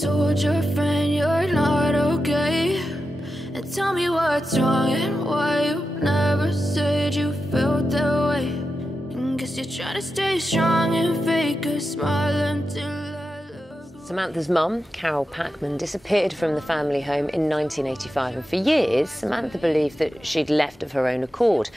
told your friend you're not okay? And tell me what's wrong and why you never said you felt that way. And guess you're trying to stay strong and fake a smile until I look. Samantha's mum, Carole Packman, disappeared from the family home in 1985, and for years Samantha believed that she'd left of her own accord.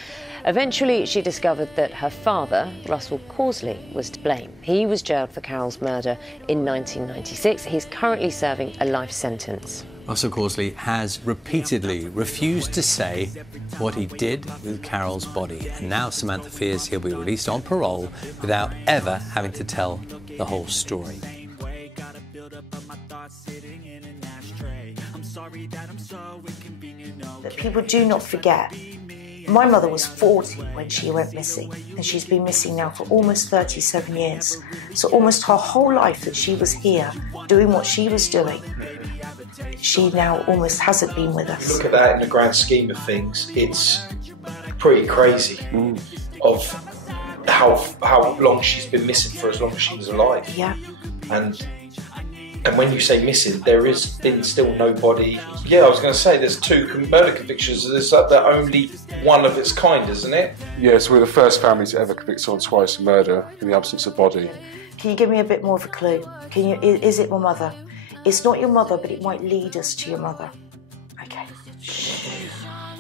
Eventually she discovered that her father, Russell Causley, was to blame. He was jailed for Carole's murder in 1996. He's currently serving a life sentence. Russell Causley has repeatedly refused to say what he did with Carole's body, and now Samantha fears he'll be released on parole without ever having to tell the whole story. That people do not forget. My mother was 40 when she went missing, and she's been missing now for almost 37 years. So almost her whole life that she was here doing what she was doing, she now almost hasn't been with us. Look at that in the grand scheme of things, it's pretty crazy of how long she's been missing, for as long as she was alive. Yeah. And when you say missing, there has been still nobody. Yeah, I was going to say there's 2 murder convictions. There's the only one of its kind, isn't it? Yes, we're the first family to ever convict someone twice of murder in the absence of body. Can you give me a bit more of a clue? Is it my mother? It's not your mother, but it might lead us to your mother. Okay.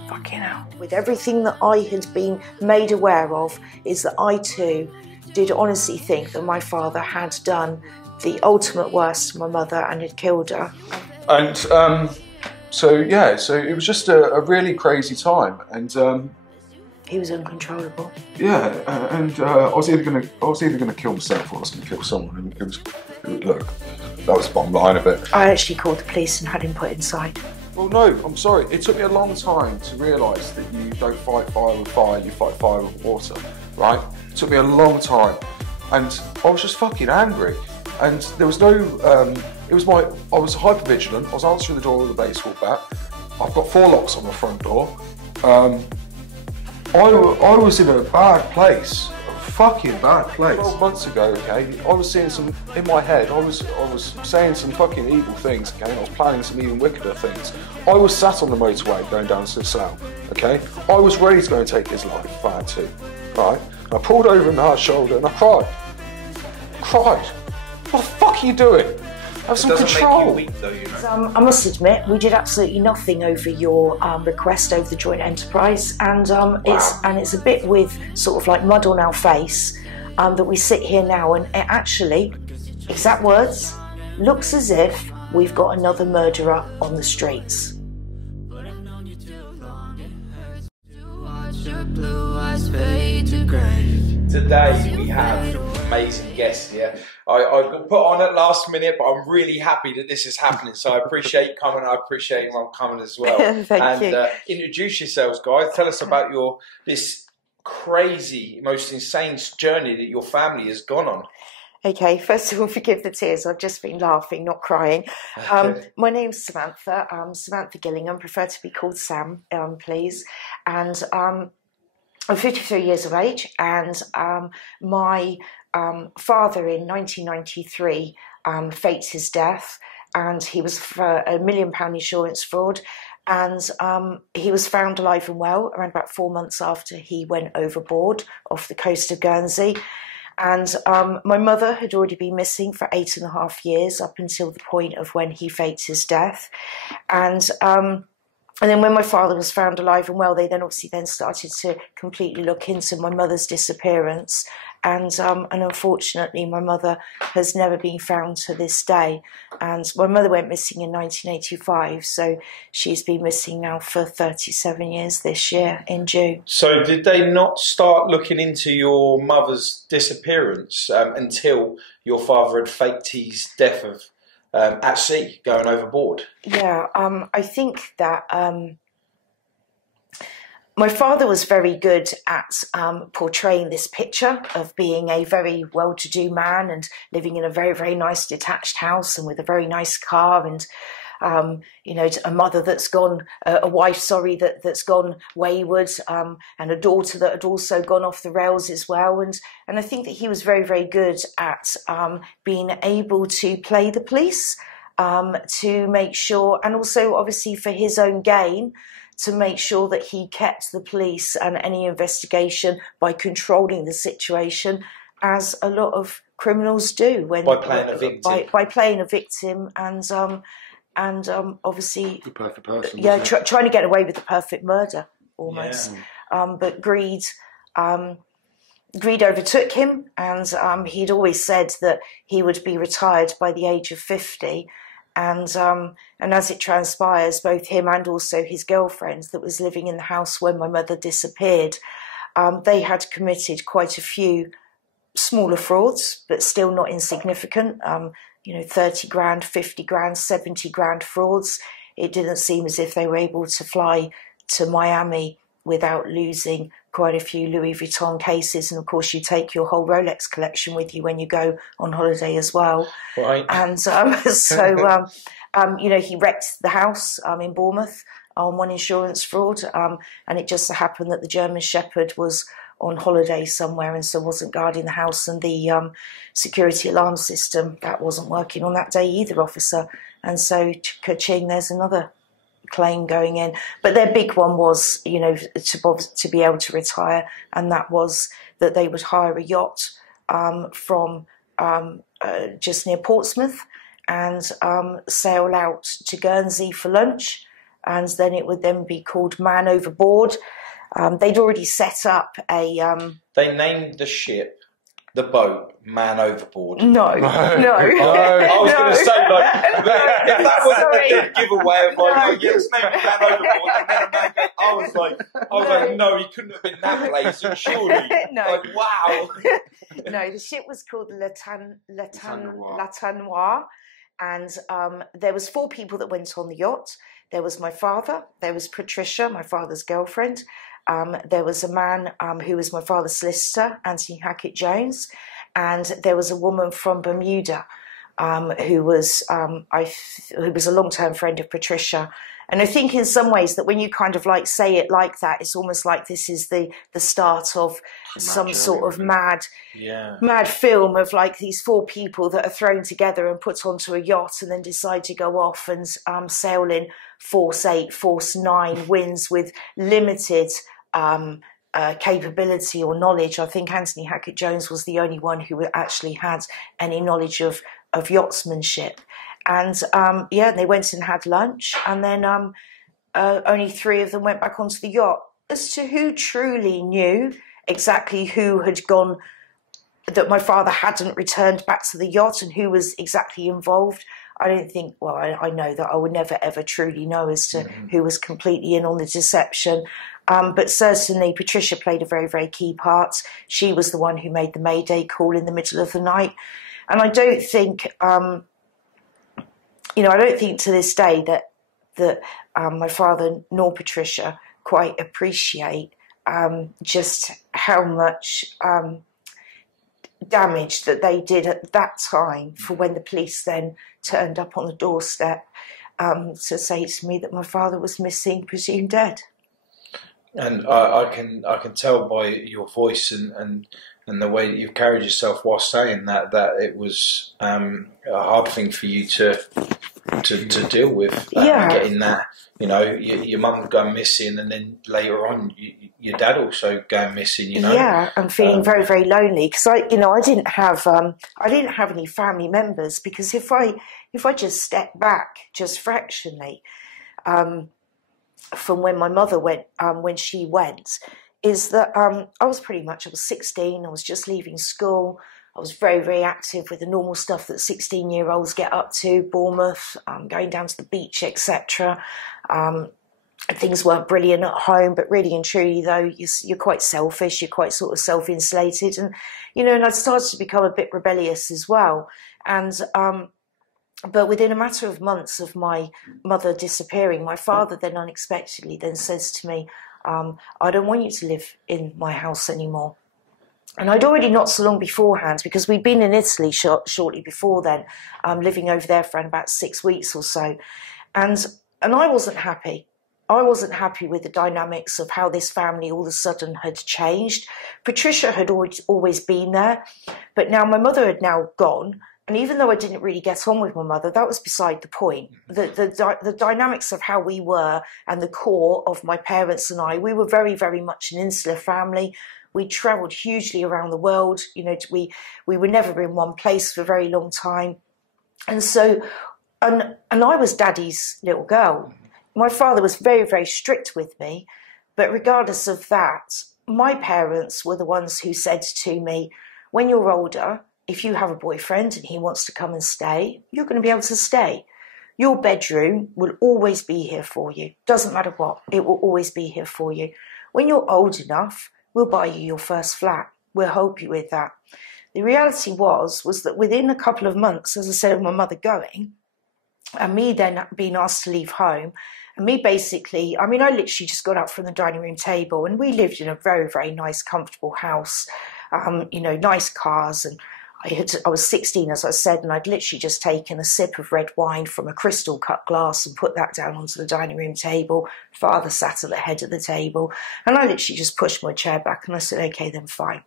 Fucking hell. With everything that I had been made aware of, is that I too did honestly think that my father had done the ultimate worst to my mother and had killed her. And so it was just a really crazy time, and he was uncontrollable. Yeah, and I was either gonna kill myself or I was gonna kill someone. And it was look, that was the bottom line of it. I actually called the police and had him put inside. Well, no, I'm sorry. It took me a long time to realise that you don't fight fire with fire, you fight fire with water, right? It took me a long time, and I was just fucking angry. And there was no, I was hyper-vigilant, I was answering the door with a baseball bat. I've got 4 locks on my front door. I was in a bad place, a fucking bad place. 12 months ago, okay, I was seeing some, in my head, I was saying some fucking evil things, okay, and I was planning some even wickeder things. I was sat on the motorway going down to Slough, okay? I was ready to go and take his life if I had to, right? And I pulled over in the hard shoulder and I cried. What the fuck are you doing? Have some control. Make you weak, though, you know. I must admit, we did absolutely nothing over your request over the joint enterprise, and it's a bit with sort of like mud on our face that we sit here now, and it actually, exact words, looks as if we've got another murderer on the streets. Today we have an amazing guest here. I got put on at last minute, but I'm really happy that this is happening. So I appreciate you coming. I appreciate everyone coming as well. Thank you. Introduce yourselves, guys. Tell us about this crazy, most insane journey that your family has gone on. Okay, first of all, forgive the tears. I've just been laughing, not crying. My name's Samantha. Samantha Gillingham. Prefer to be called Sam, please. And I'm 53 years of age, and my father in 1993 faked his death, and he was for £1 million insurance fraud, and he was found alive and well around about 4 months after he went overboard off the coast of Guernsey. And my mother had already been missing for 8.5 years up until the point of when he faked his death. And then when my father was found alive and well, they then obviously then started to completely look into my mother's disappearance. And unfortunately, my mother has never been found to this day. And my mother went missing in 1985, so she's been missing now for 37 years this year in June. So did they not start looking into your mother's disappearance until your father had faked his death of at sea, going overboard? Yeah, I think that my father was very good at portraying this picture of being a very well-to-do man and living in a very, very nice detached house and with a very nice car, and you know, a mother that's gone, a wife, sorry, that's gone wayward, and a daughter that had also gone off the rails as well. And I think that he was very, very good at being able to play the police. to make sure, and also obviously for his own gain, to make sure that he kept the police and any investigation by controlling the situation, as a lot of criminals do by playing a victim. By playing a victim, and obviously The perfect person. yeah, trying to get away with the perfect murder almost. Yeah. But greed overtook him, and he'd always said that he would be retired by the age of 50. And as it transpires, both him and also his girlfriend that was living in the house when my mother disappeared, they had committed quite a few smaller frauds, but still not insignificant. 30 grand, 50 grand, 70 grand frauds. It didn't seem as if they were able to fly to Miami without losing quite a few Louis Vuitton cases. And of course, you take your whole Rolex collection with you when you go on holiday as well. Right. And he wrecked the house in Bournemouth on one insurance fraud. And it just so happened that the German Shepherd was on holiday somewhere and so wasn't guarding the house, and the security alarm system, that wasn't working on that day either, officer. And so, ka-ching, there's another claim going in. But their big one was, to be able to retire, and that was that they would hire a yacht from just near Portsmouth and sail out to Guernsey for lunch, and then it would then be called Man Overboard. They'd already set up a... They named the ship, the boat, Man Overboard. No. I was going to say, if that wasn't a dead giveaway of yes, named Man Overboard, and then a man goes, I was like, no, he couldn't have been that blazing, surely. No. Like, wow. No, the ship was called La Tanoir, and there was 4 people that went on the yacht. There was my father, there was Patricia, my father's girlfriend, there was a man who was my father's solicitor, Anthony Hackett-Jones, and there was a woman from Bermuda who was a long-term friend of Patricia. And I think in some ways that when you kind of like say it like that, it's almost like this is the start of some sort of mad film of like these 4 people that are thrown together and put onto a yacht and then decide to go off and sail in Force 8, Force 9 winds with limited capability or knowledge. I think Anthony Hackett-Jones was the only one who actually had any knowledge of yachtsmanship. And they went and had lunch, and then only 3 of them went back onto the yacht. As to who truly knew exactly who had gone, that my father hadn't returned back to the yacht and who was exactly involved, I don't think, well, I know that I would never ever truly know as to who was completely in on the deception. But certainly Patricia played a very, very key part. She was the one who made the Mayday call in the middle of the night. And I don't think, I don't think to this day that my father nor Patricia quite appreciate just how much damage that they did at that time for when the police then turned up on the doorstep to say to me that my father was missing, presumed dead. And I can tell by your voice and the way that you've carried yourself while saying that it was a hard thing for you to deal with. Getting that, your mum going missing, and then later on your dad also going missing. Yeah, I'm feeling very, very lonely because I didn't have any family members, because if I just step back just fractionally from when my mother went, when she went, is that I was 16, I was just leaving school. I was very, very active with the normal stuff that 16-year-olds get up to, Bournemouth, going down to the beach, etc. Things weren't brilliant at home, but really and truly, though, you're quite selfish, you're quite sort of self-insulated. And, and I'd started to become a bit rebellious as well. And but within a matter of months of my mother disappearing, my father then unexpectedly then says to me, I don't want you to live in my house anymore. And I'd already, not so long beforehand, because we'd been in Italy shortly before then, living over there for about 6 weeks or so. And I wasn't happy. I wasn't happy with the dynamics of how this family all of a sudden had changed. Patricia had always been there, but now my mother had now gone. And even though I didn't really get on with my mother, that was beside the point. The dynamics of how we were and the core of my parents and I, we were very, very much an insular family. We travelled hugely around the world. You know, we were never in one place for a very long time. And so, and I was Daddy's little girl. My father was very, very strict with me. But regardless of that, my parents were the ones who said to me, when you're older, if you have a boyfriend and he wants to come and stay, you're going to be able to stay. Your bedroom will always be here for you. Doesn't matter what, it will always be here for you. When you're old enough, we'll buy you your first flat. We'll help you with that. The reality was that within a couple of months, as I said, of my mother going, and me then being asked to leave home, and me basically, I mean, I literally just got up from the dining room table, and we lived in a very, very nice, comfortable house, you know, nice cars, and I was 16, as I said, and I'd literally just taken a sip of red wine from a crystal cut glass and put that down onto the dining room table. Father sat at the head of the table, and I literally just pushed my chair back and I said, okay, then fine.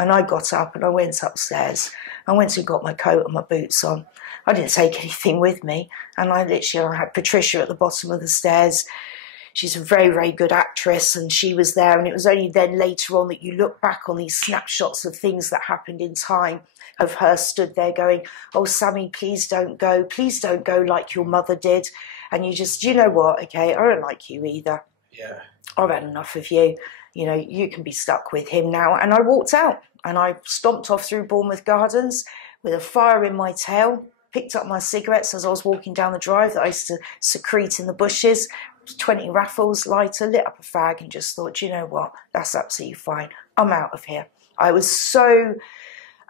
And I got up and I went upstairs. I went and got my coat and my boots on. I didn't take anything with me, and I had Patricia at the bottom of the stairs. She's a very, very good actress, and she was there, and it was only then later on that you look back on these snapshots of things that happened in time, of her stood there going, oh, Sammy, please don't go like your mother did. And you just, you know what, okay, I don't like you either. Yeah. I've had enough of you. You know, you can be stuck with him now. And I walked out, and I stomped off through Bournemouth Gardens with a fire in my tail, picked up my cigarettes as I was walking down the drive that I used to secrete in the bushes, 20 Raffles lighter, lit up a fag, and just thought, you know what, that's absolutely fine. I'm out of here. I was so,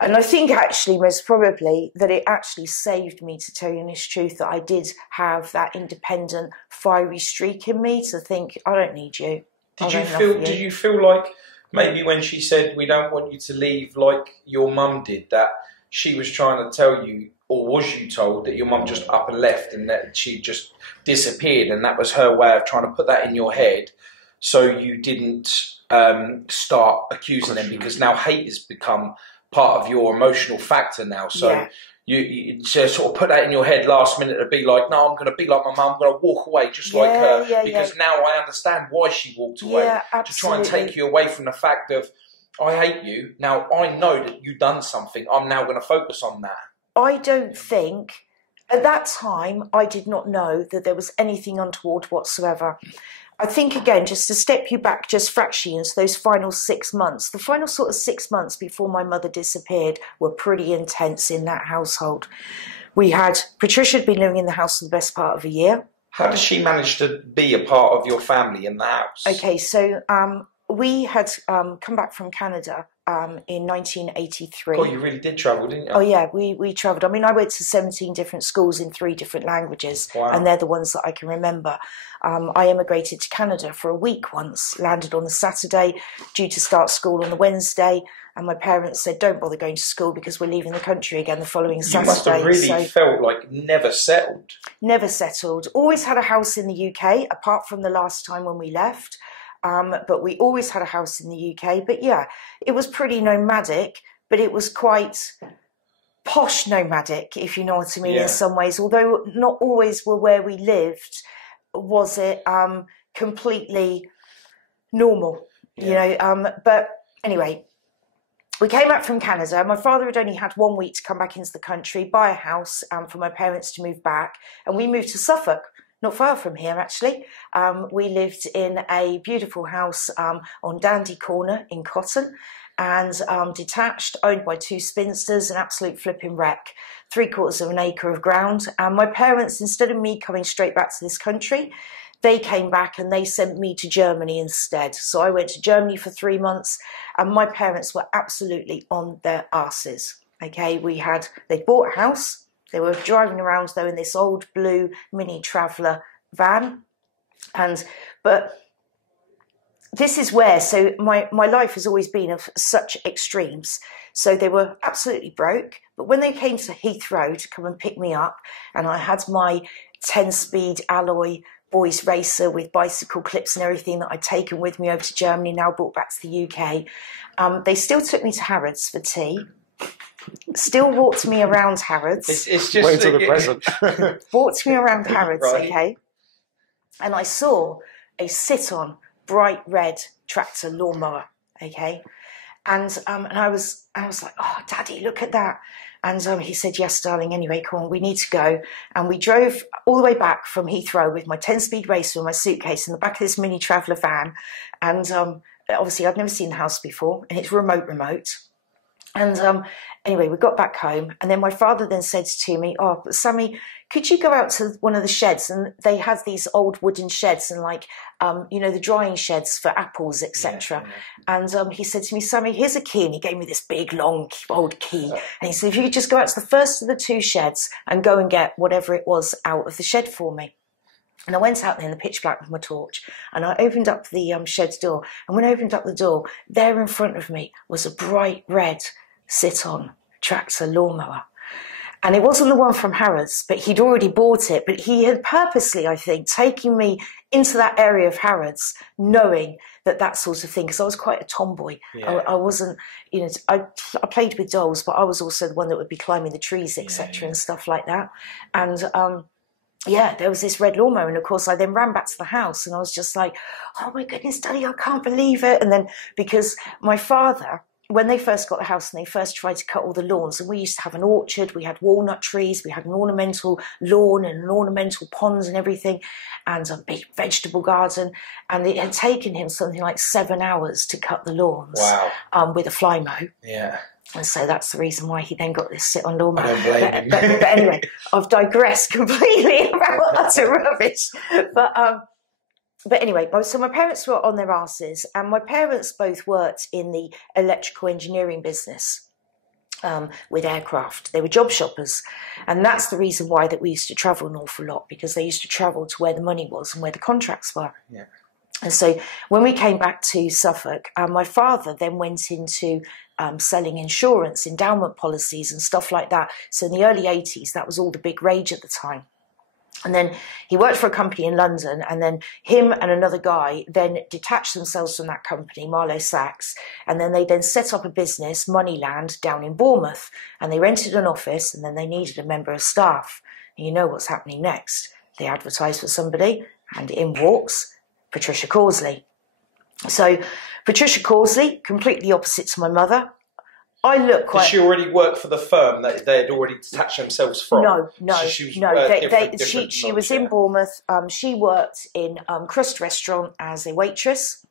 and I think actually most probably that it actually saved me, to tell you the honest truth, that I did have that independent, fiery streak in me to think, I don't need you. Did you feel like maybe when she said, we don't want you to leave, like your mum did, that she was trying to tell you, or was you told, that your mum just up and left and that she just disappeared, and that was her way of trying to put that in your head so you didn't start accusing them, because now hate has become part of your emotional factor now. So yeah. You sort of put that in your head last minute to be like, no, I'm going to be like my mum, I'm going to walk away just like her, because now I understand why she walked away, to try and take you away from the fact of, I hate you. Now I know that you've done something. I'm now going to focus on that. I don't think, at that time, I did not know that there was anything untoward whatsoever. I think, again, just to step you back just fractionally into those final 6 months, the final sort of 6 months before my mother disappeared were pretty intense in that household. Patricia had been living in the house for the best part of a year. How did she manage to be a part of your family in the house? Okay, so we had come back from Canada in 1983. Oh, you really did travel, didn't you? Oh, yeah, we travelled. I mean, I went to 17 different schools in 3 different languages, wow. And they're the ones that I can remember. I emigrated to Canada for a week once, landed on a Saturday, due to start school on the Wednesday, and my parents said, don't bother going to school because we're leaving the country again the following Saturday. You must have really felt like never settled. Never settled. Always had a house in the UK, apart from the last time when we left. But we always had a house in the UK. But yeah, it was pretty nomadic, but it was quite posh nomadic, if you know what I mean, in some ways. Although not always were where we lived, was it completely normal, you know. But anyway, we came back from Canada. My father had only had 1 week to come back into the country, buy a house for my parents to move back. And we moved to Suffolk. Not far from here, actually. We lived in a beautiful house on Dandy Corner in Cotton, and detached, owned by 2 spinsters, an absolute flipping wreck, 3/4 of an acre of ground. And my parents, instead of me coming straight back to this country, they came back and they sent me to Germany instead. So I went to Germany for 3 months, and my parents were absolutely on their asses. Okay, they bought a house. They were driving around, though, in this old blue Mini Traveller van. But this is where, so my life has always been of such extremes. So they were absolutely broke. But when they came to Heathrow to come and pick me up, and I had my 10-speed alloy boys racer with bicycle clips and everything that I'd taken with me over to Germany, now brought back to the UK, they still took me to Harrods for tea. still walked me around Harrods. It's just wait till the present. Walked me around Harrods, Right. okay? And I saw a sit-on bright red tractor lawnmower, okay? And I was like, oh, Daddy, look at that. And he said, yes, darling, anyway, come on, we need to go. And we drove all the way back from Heathrow with my 10-speed racer and my suitcase in the back of this mini traveller van. And obviously I'd never seen the house before, and it's remote. And anyway, we got back home, and then my father then said to me, oh, Sammy, could you go out to one of the sheds? And they had these old wooden sheds and like, the drying sheds for apples, etc. Yeah. And he said to me, Sammy, here's a key. And he gave me this big, long, old key. And he said, if you could just go out to the first of the two sheds and go and get whatever it was out of the shed for me. And I went out there in the pitch black with my torch, and I opened up the shed's door. And when I opened up the door, there in front of me was a bright red sit-on tractor lawnmower. And it wasn't the one from Harrods, but he'd already bought it. But he had purposely, I think, taken me into that area of Harrods, knowing that sort of thing, because I was quite a tomboy. Yeah. I wasn't, I played with dolls, but I was also the one that would be climbing the trees, etc. and stuff like that. And there was this red lawnmower, and of course I then ran back to the house, and I was just like, oh my goodness, Daddy, I can't believe it. And then because my father, when they first got the house and they first tried to cut all the lawns, and we used to have an orchard, we had walnut trees, we had an ornamental lawn and an ornamental ponds and everything, and a big vegetable garden, and it had taken him something like 7 hours to cut the lawns. Wow. With a fly mow. Yeah. And so that's the reason why he then got this sit-on lawnmower. I don't blame him. But anyway, I've digressed completely about utter rubbish. But anyway, so my parents were on their asses, and my parents both worked in the electrical engineering business with aircraft. They were job shoppers, and that's the reason why that we used to travel an awful lot, because they used to travel to where the money was and where the contracts were. Yeah. And so when we came back to Suffolk, my father then went into selling insurance, endowment policies and stuff like that. So in the early 80s, that was all the big rage at the time. And then he worked for a company in London, and then him and another guy then detached themselves from that company, Marlowe Sachs, and then they then set up a business, Moneyland, down in Bournemouth, and they rented an office, and then they needed a member of staff. And you know what's happening next. They advertised for somebody, and in walks Patricia Causley. So Patricia Causley, completely opposite to my mother. I look quite... Did she already work for the firm that they had already detached themselves from? No. She was in Bournemouth. She worked in Crust Restaurant as a waitress.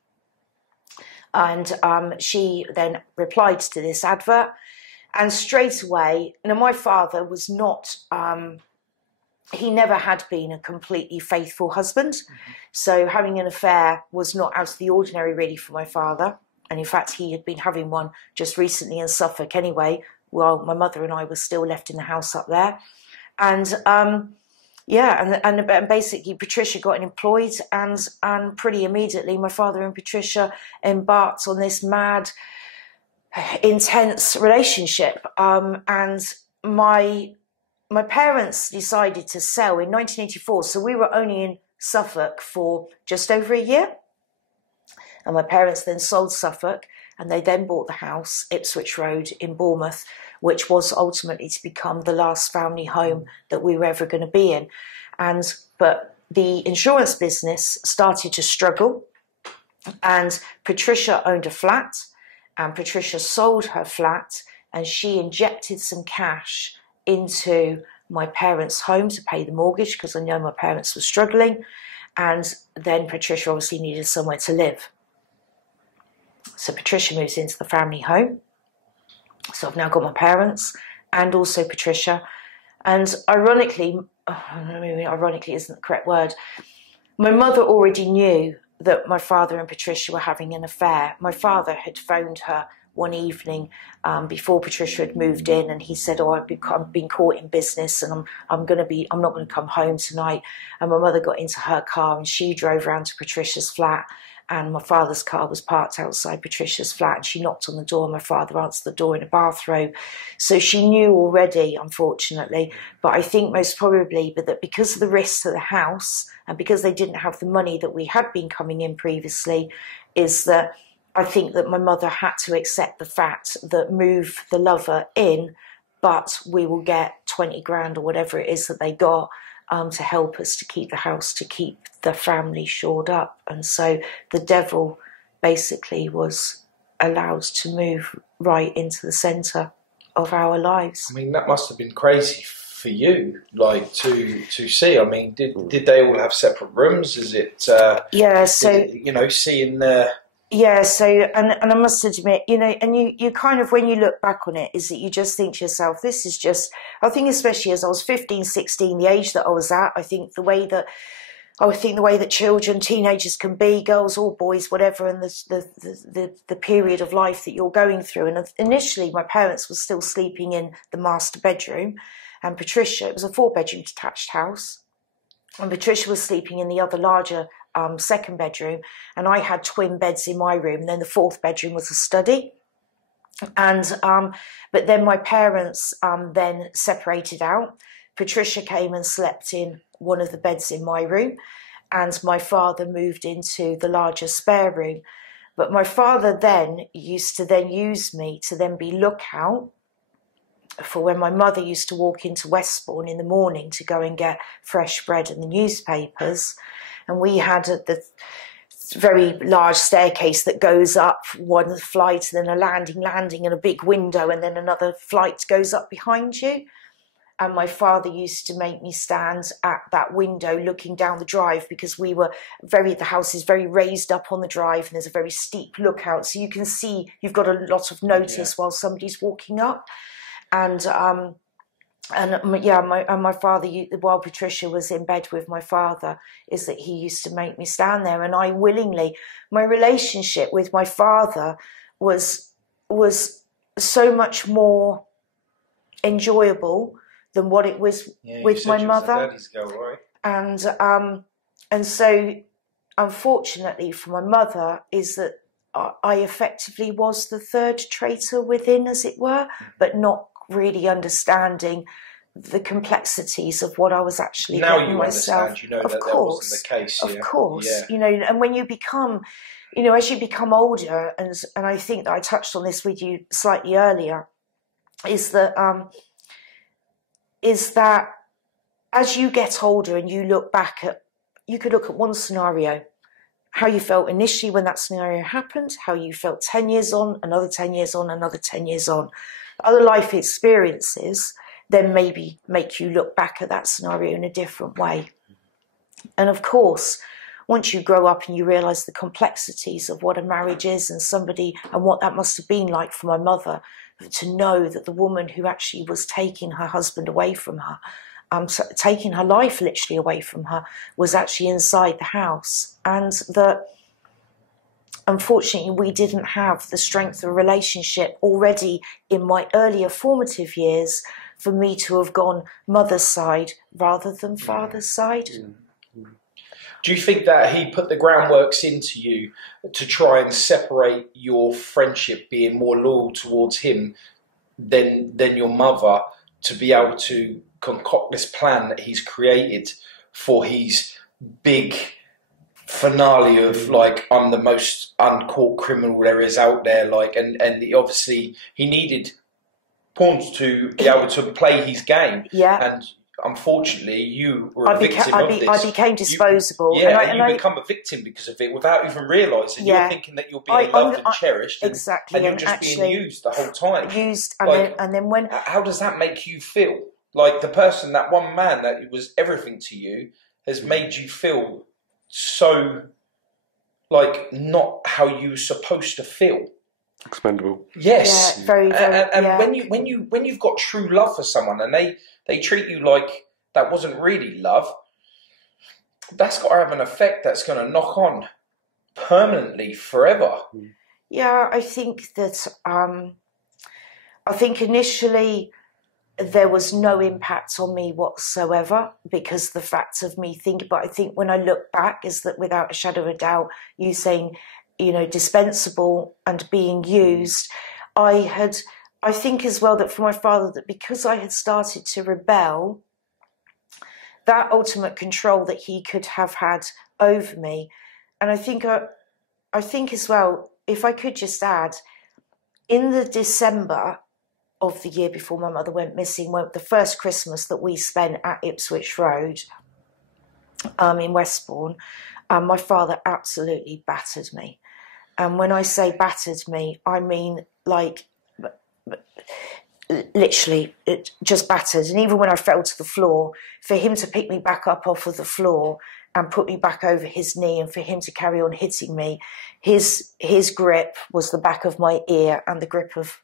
And she then replied to this advert. And straight away, my father was not... he never had been a completely faithful husband. Mm-hmm. So having an affair was not out of the ordinary, really, for my father. And in fact, he had been having one just recently in Suffolk anyway, while my mother and I were still left in the house up there. And and basically Patricia got employed, and pretty immediately my father and Patricia embarked on this mad, intense relationship. And my parents decided to sell in 1984, so we were only in Suffolk for just over a year. And my parents then sold Suffolk, and they then bought the house, Ipswich Road in Bournemouth, which was ultimately to become the last family home that we were ever going to be in. But the insurance business started to struggle, and Patricia owned a flat, and Patricia sold her flat, and she injected some cash into my parents' home to pay the mortgage, because I know my parents were struggling. And then Patricia obviously needed somewhere to live. So Patricia moves into the family home. So I've now got my parents and also Patricia. And ironically isn't the correct word, my mother already knew that my father and Patricia were having an affair. My father had phoned her one evening before Patricia had moved in, and he said, "Oh, I've been caught in business, and I'm not going to come home tonight." And my mother got into her car and she drove around to Patricia's flat, and my father's car was parked outside Patricia's flat, and she knocked on the door. My father answered the door in a bathrobe, so she knew already, unfortunately. But I think most probably, that because of the risks to the house and because they didn't have the money that we had been coming in previously, is that I think that my mother had to accept the fact that move the lover in, but we will get 20 grand or whatever it is that they got to help us to keep the house, to keep the family shored up. And so the devil basically was allowed to move right into the centre of our lives. I mean, that must have been crazy for you, like to see. I mean, did they all have separate rooms? Is it? Yeah. So you know, seeing the. Yeah, so, and I must admit, you know, and you kind of, when you look back on it, is that you just think to yourself, this is just, I think especially as I was 15, 16, the age that I was at, I think the way that children, teenagers can be, girls or boys, whatever, and the period of life that you're going through. And initially my parents were still sleeping in the master bedroom, and Patricia, it was a 4-bedroom detached house, and Patricia was sleeping in the other larger second bedroom, and I had twin beds in my room, and then the 4th bedroom was a study. And but then my parents then separated out. Patricia came and slept in one of the beds in my room, and my father moved into the larger spare room. But my father then used to then use me to then be lookout for when my mother used to walk into Westbourne in the morning to go and get fresh bread and the newspapers. And we had the very large staircase that goes up one flight, and then a landing, and a big window, and then another flight goes up behind you. And my father used to make me stand at that window looking down the drive, because the house is very raised up on the drive, and there's a very steep lookout. So you can see, you've got a lot of notice while somebody's walking up. And my father, while Patricia was in bed with my father, is that he used to make me stand there, and I willingly. My relationship with my father was so much more enjoyable than what it was with my mother. Daddy's girl, right? And so, unfortunately for my mother, is that I effectively was the third traitor within, as it were, but not really understanding the complexities of what I was actually getting myself. Understand, you know, that wasn't the case. Of course, you know, and when you become, you know, as you become older, and I think that I touched on this with you slightly earlier, is that as you get older and you look back at, you could look at one scenario, how you felt initially when that scenario happened, how you felt 10 years on, another 10 years on, another 10 years on. Other life experiences then maybe make you look back at that scenario in a different way. And of course, once you grow up and you realise the complexities of what a marriage is, and what that must have been like for my mother, to know that the woman who actually was taking her husband away from her, taking her life literally away from her, was actually inside the house, and that unfortunately we didn't have the strength of a relationship already in my earlier formative years for me to have gone mother's side rather than father's side. Do you think that he put the groundworks into you to try and separate your friendship, being more loyal towards him than your mother, to be able to concoct this plan that he's created for his big finale of, like, I'm the most uncaught criminal there is out there, like, and obviously he needed pawns to be able to play his game, and unfortunately you were a victim of this. I became disposable. You become a victim because of it without even realising. You're thinking that you're being loved and cherished, exactly, and you're just being used the whole time. And then when... How does that make you feel? Like, the person, that one man that was everything to you, has made you feel so, like, not how you were supposed to feel. Expendable. Yes. Yeah, very, very. And when you've got true love for someone and they treat you like that wasn't really love, that's got to have an effect that's going to knock on permanently forever. Yeah, I think that initially there was no impact on me whatsoever because the fact of me thinking, but I think when I look back is that without a shadow of a doubt, you saying, you know, dispensable and being used, I think as well that for my father, that because I had started to rebel, that ultimate control that he could have had over me, and I think as well, if I could just add, in the December of the year before my mother went missing, the first Christmas that we spent at Ipswich Road in Westbourne, my father absolutely battered me. And when I say battered me, I mean like literally it just battered. And even when I fell to the floor, for him to pick me back up off of the floor and put me back over his knee, and for him to carry on hitting me, his grip was the back of my ear and the grip of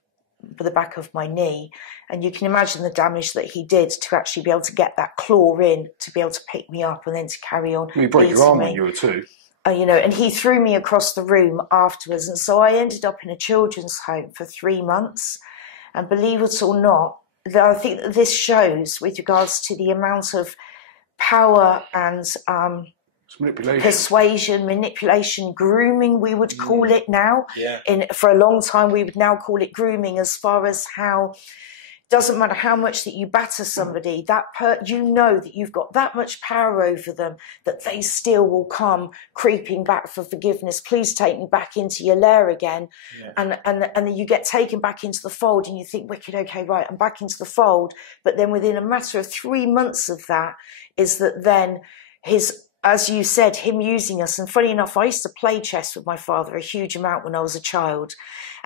the back of my knee. And you can imagine the damage that he did to actually be able to get that claw in, to be able to pick me up and then to carry on. You broke your arm when you were 2. You know, and he threw me across the room afterwards. And so I ended up in a children's home for 3 months. And believe it or not, I think that this shows with regards to the amount of power and persuasion, manipulation, grooming, we would call it now. For a long time, we would now call it grooming, as far as how doesn't matter how much that you batter somebody, you know that you've got that much power over them that they still will come creeping back for forgiveness. Please take me back into your lair again. And then you get taken back into the fold and you think, wicked, okay, right, I'm back into the fold. But then within a matter of 3 months of that is that then as you said, him using us. And funny enough, I used to play chess with my father a huge amount when I was a child.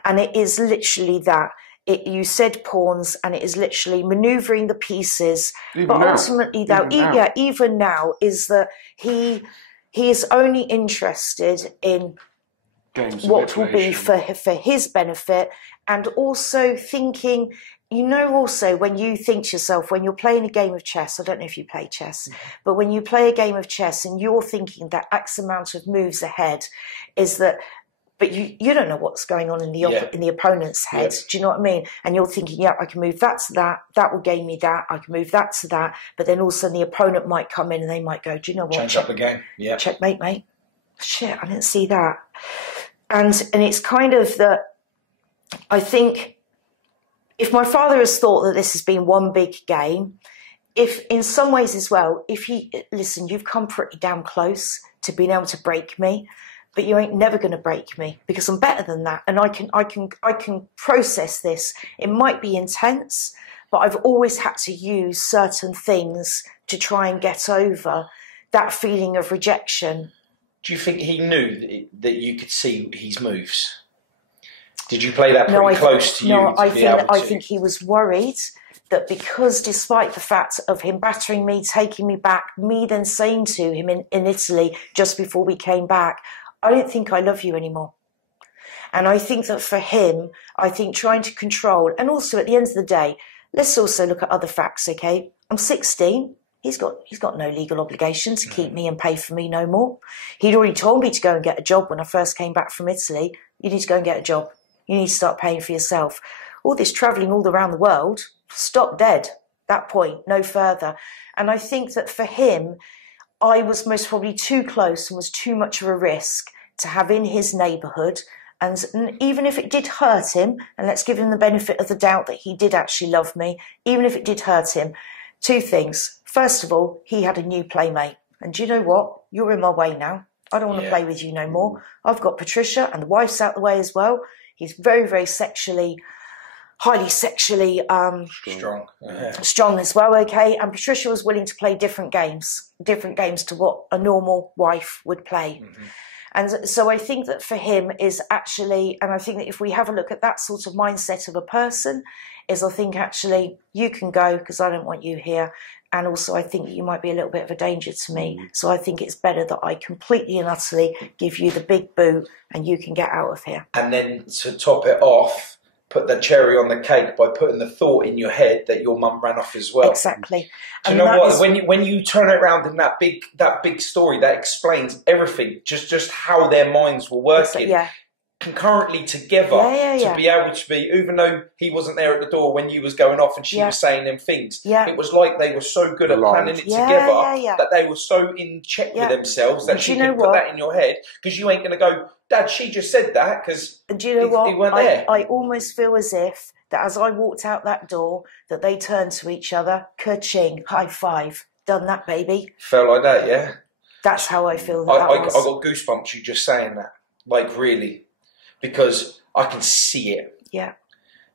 And it is literally that. You said pawns, and it is literally manoeuvring the pieces. But ultimately, though, even now, is that he is only interested in what will be for his benefit, and also thinking, you know, also when you think to yourself, when you're playing a game of chess, I don't know if you play chess, but when you play a game of chess and you're thinking that X amount of moves ahead, is that, but you don't know what's going on in the opponent's head. Do you know what I mean? And you're thinking, yeah, I can move that to that. That will gain me that. I can move that to that. But then all of a sudden the opponent might come in and they might go, do you know what? Change up the game. Yeah. Checkmate, mate. Shit, I didn't see that. And it's kind of that, I think, if my father has thought that this has been one big game, if in some ways as well, listen, you've come pretty damn close to being able to break me, but you ain't never going to break me, because I'm better than that. And I can process this. It might be intense, but I've always had to use certain things to try and get over that feeling of rejection. Do you think he knew that you could see his moves? Did you play that pretty close to you? No, I think he was worried that because despite the fact of him battering me, taking me back, me then saying to him in Italy just before we came back, I don't think I love you anymore. And I think that for him, I think trying to control, and also at the end of the day, let's also look at other facts, okay? I'm 16. He's got no legal obligation to keep me and pay for me no more. He'd already told me to go and get a job when I first came back from Italy. You need to go and get a job. You need to start paying for yourself. All this travelling all around the world, stop dead. That point, no further. And I think that for him, I was most probably too close and was too much of a risk to have in his neighbourhood. And even if it did hurt him, and let's give him the benefit of the doubt that he did actually love me, even if it did hurt him, 2 things. First of all, he had a new playmate. And do you know what? You're in my way now. I don't want to play with you no more. I've got Patricia, and the wife's out the way as well. He's very, very highly sexually strong as well, okay? And Patricia was willing to play different games to what a normal wife would play. And so I think that for him is actually, and I think that if we have a look at that sort of mindset of a person, is I think actually you can go because I don't want you here. And also I think that you might be a little bit of a danger to me. So I think it's better that I completely and utterly give you the big boot and you can get out of here. And then to top it off, put the cherry on the cake by putting the thought in your head that your mum ran off as well. Exactly. Do you know what? When you turn it around in that big story, that explains everything. Just how their minds were working. Concurrently together to be able to be, even though he wasn't there at the door when you was going off and she was saying them things, it was like they were so good at planning it together that they were so in check with themselves that she could put that in your head, because you ain't going to go, Dad, she just said that because do you know what? He weren't there. I almost feel as if that as I walked out that door that they turned to each other, ka-ching, high five, done that, baby. Felt like that, yeah? That's how I feel. I got goosebumps you just saying that, like really. because I can see it. Yeah.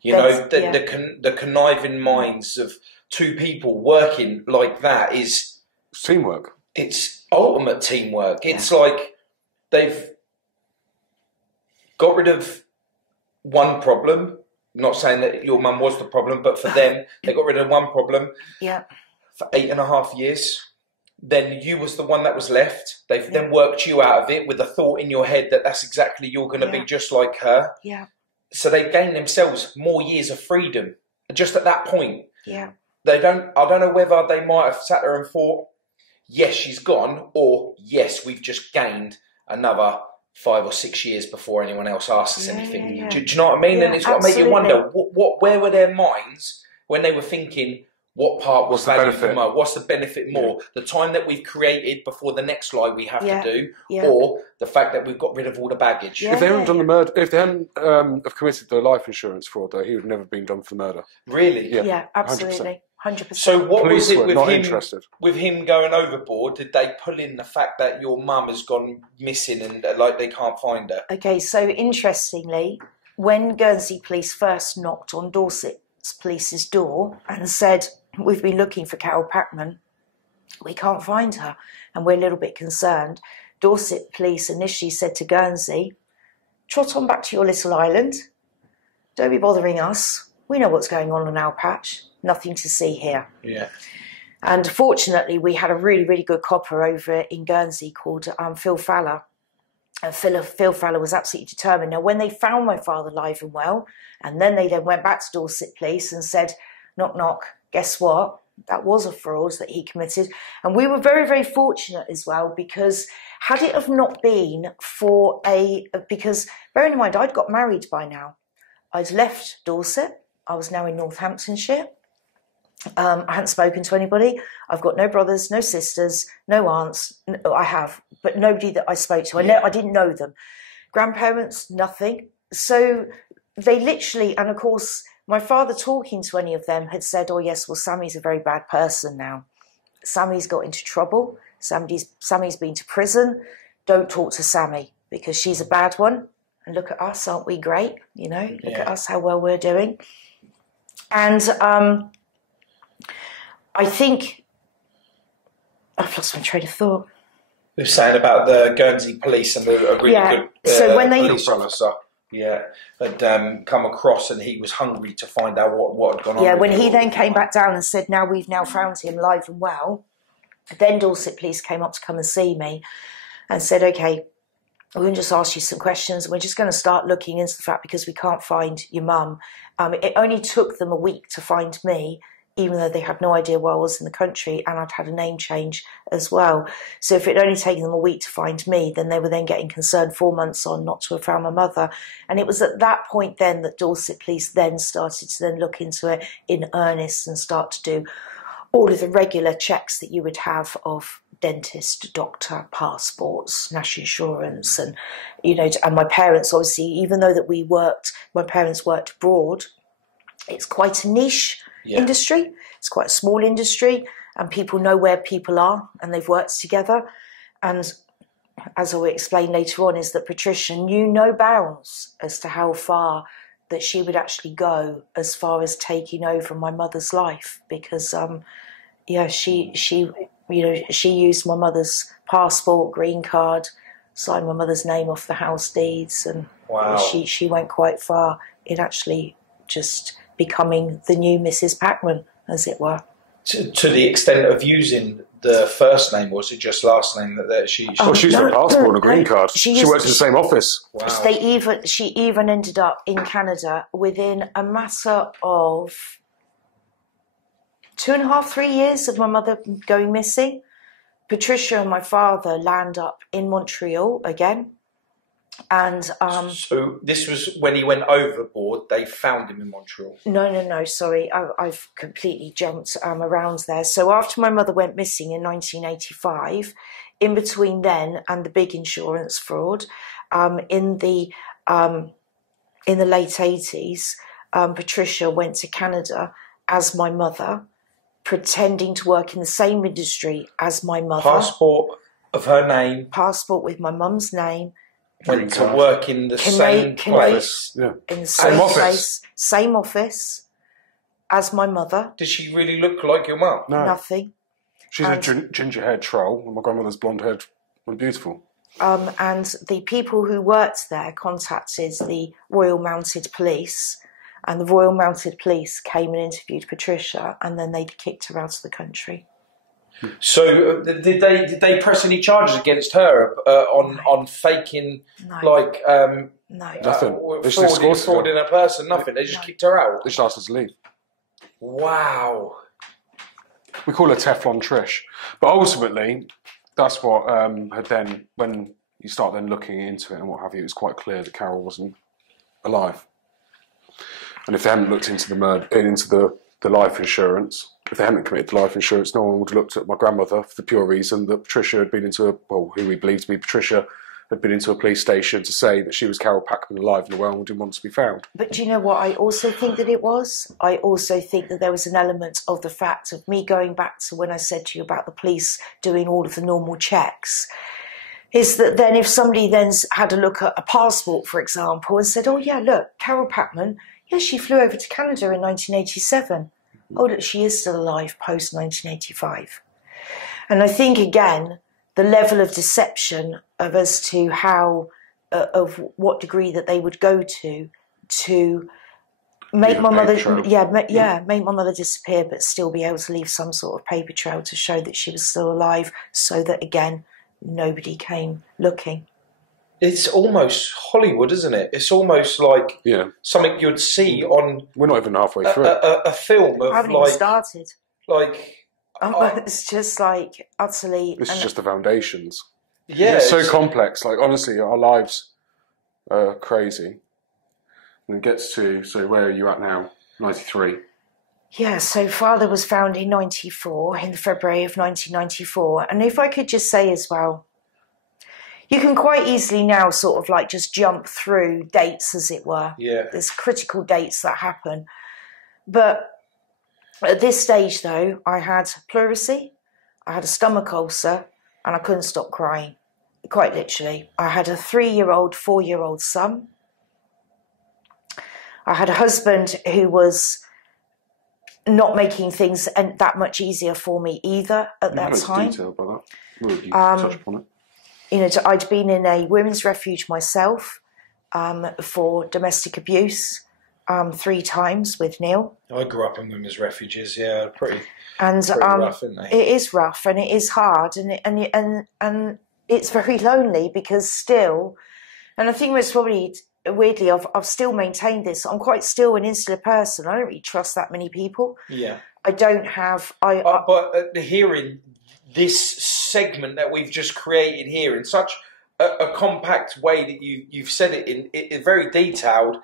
You know, the conniving minds of two people working like that is teamwork. It's ultimate teamwork. It's like they've got rid of one problem. I'm not saying that your mum was the problem, but for them, they got rid of one problem. Yeah. For 8.5 years. Then you was the one that was left. They've then worked you out of it with a thought in your head that that's exactly you're going to be just like her. Yeah. So they gain themselves more years of freedom just at that point. Yeah. I don't know whether they might have sat there and thought, yes, she's gone, or yes, we've just gained another 5 or 6 years before anyone else asks us anything. Yeah. Do you know what I mean? Yeah, and it's got to make you wonder, where were their minds when they were thinking, what part was valued more? What's the benefit more? The time that we've created before the next lie we have to do, or the fact that we've got rid of all the baggage? If they hadn't done the murder, if they hadn't have committed the life insurance fraud, though, he would have never been done for murder. Really? Yeah, absolutely. 100%. So what Police was it with him going overboard? Did they pull in the fact that your mum has gone missing and like they can't find her? Okay, so interestingly, when Guernsey police first knocked on Dorset police's door and said, we've been looking for Carole Packman, we can't find her, and we're a little bit concerned, Dorset police initially said to Guernsey, trot on back to your little island, don't be bothering us, we know what's going on our patch, nothing to see here. Yeah. And fortunately, we had a really, really good copper over in Guernsey called Phil Fowler. And Phil Fowler was absolutely determined. Now, when they found my father alive and well, and then they went back to Dorset Police and said, knock, knock, guess what? That was a fraud that he committed. And we were very, very fortunate as well, because had it have not been for because bearing in mind, I'd got married by now. I'd left Dorset. I was now in Northamptonshire. I hadn't spoken to anybody. I've got no brothers, no sisters, no aunts. I have, but nobody that I spoke to. I didn't know them. Grandparents, nothing. So they literally, and of course, my father talking to any of them had said, oh yes, well, Sammy's a very bad person now. Sammy's got into trouble. Sammy's been to prison. Don't talk to Sammy because she's a bad one. And look at us, aren't we great? You know, look at us, how well we're doing. And I think I've lost my train of thought. You're saying about the Guernsey police and a really good so when police officer. Yeah, had come across and he was hungry to find out what had gone on. Yeah, when he then came back down and said, now we've now found him alive and well, then Dorset Police came up to come and see me and said, okay, we're going to just ask you some questions. We're just going to start looking into the fact because we can't find your mum. It only took them a week to find me, even though they had no idea where I was in the country, and I'd had a name change as well. So if it had only taken them a week to find me, then they were then getting concerned 4 months on not to have found my mother. And it was at that point then that Dorset Police then started to then look into it in earnest and start to do all of the regular checks that you would have of dentist, doctor, passports, national insurance, and you know, and my parents obviously, even though that my parents worked abroad, it's quite a niche industry. It's quite a small industry, and people know where people are, and they've worked together. And as I will explain later on, is that Patricia knew no bounds as to how far that she would actually go as far as taking over my mother's life, because she used my mother's passport, green card, signed my mother's name off the house deeds, and she went quite far in actually just becoming the new Mrs. Packman, as it were. To the extent of using the first name, or was it just last name that she? Oh, she used a passport and a green card. She worked in the same office. Wow. She even ended up in Canada within a matter of 2.5, 3 years of my mother going missing. Patricia and my father land up in Montreal again. And so this was when he went overboard. They found him in Montreal. No. Sorry, I've completely jumped around there. So after my mother went missing in 1985, in between then and the big insurance fraud, in the late 80s, Patricia went to Canada as my mother, pretending to work in the same industry as my mother. Passport of her name. Passport with my mum's name. went to work in the same place. Yeah. In the same place, same office as my mother. Did she really look like your mum? No. Nothing. She's a ginger-haired troll, and my grandmother's blonde-haired and beautiful. And the people who worked there contacted the Royal Mounted Police, and the Royal Mounted Police came and interviewed Patricia, and then they kicked her out of the country. So did they press any charges against her on faking No. Nothing. Frauding a person? Nothing. They just kicked her out. They just asked us to leave. Wow. We call her Teflon Trish, but ultimately, that's what had then, when you start then looking into it and what have you, it was quite clear that Carole wasn't alive. And if they hadn't looked into the life insurance, if they hadn't committed to life insurance, no one would have looked at my grandmother for the pure reason that Patricia had been into who we believe to be Patricia, had been into a police station to say that she was Carole Packman alive and well and didn't want to be found. But do you know what I also think that it was? I also think that there was an element of the fact of me going back to when I said to you about the police doing all of the normal checks, is that then if somebody then had a look at a passport, for example, and said, oh yeah, look, Carole Packman, yeah, she flew over to Canada in 1987. Oh, look, she is still alive post-1985. And I think, again, the level of deception of as to how, of what degree that they would go to make my mother, make my mother disappear, but still be able to leave some sort of paper trail to show that she was still alive, so that again nobody came looking. It's almost Hollywood, isn't it? It's almost like something you'd see on. We're not even halfway through a film of I haven't even started. It's just like utterly. This is just the foundations. Yeah, it's so complex. Like honestly, our lives are crazy. And it gets to, so where are you at now? 93. Yeah, so father was found in 94, in February of 1994. And if I could just say as well, you can quite easily now sort of like just jump through dates, as it were. Yeah. There's critical dates that happen. But at this stage, though, I had pleurisy, I had a stomach ulcer, and I couldn't stop crying. Quite literally. I had a 3-year-old, 4-year-old son. I had a husband who was not making things that much easier for me either at that time. Detail about that. Will you touch upon it? You know, I'd been in a women's refuge myself for domestic abuse 3 times with Neil. I grew up in women's refuges, pretty rough, isn't they? It is rough and it is hard and it's very lonely because still, and I think it's probably weirdly I've still maintained this. I'm quite still an insular person. I don't really trust that many people. Yeah, I don't have. But hearing this segment that we've just created here in such a compact way that you've said it in very detailed,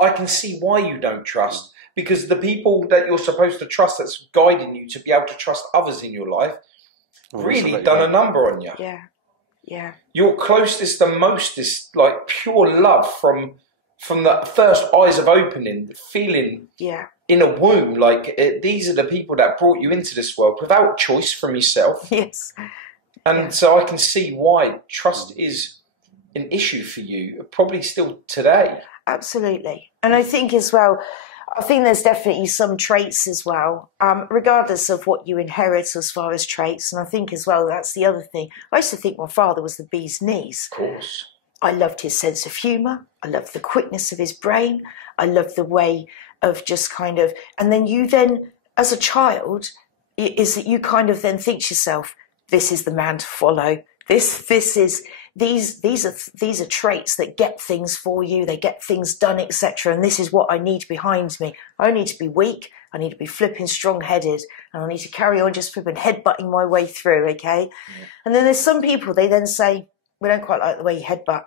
I can see why you don't trust, because the people that you're supposed to trust, that's guiding you to be able to trust others in your life, really done a number on you. Yeah. Your closest and mostest, like pure love from the first eyes of opening, feeling in a womb, like these are the people that brought you into this world without choice from yourself. Yes. And so I can see why trust is an issue for you, probably still today. Absolutely. And I think as well, there's definitely some traits as well, regardless of what you inherit as far as traits. And I think as well, that's the other thing. I used to think my father was the bee's knees. Of course. I loved his sense of humour. I loved the quickness of his brain. I loved the way of just kind of, and then you then, as a child, is that you kind of then think to yourself, this is the man to follow. These are traits that get things for you. They get things done, etc. And this is what I need behind me. I don't need to be weak. I need to be flipping strong-headed, and I need to carry on just flipping headbutting my way through. Okay. Yeah. And then there's some people, they then say, we don't quite like the way you headbutt.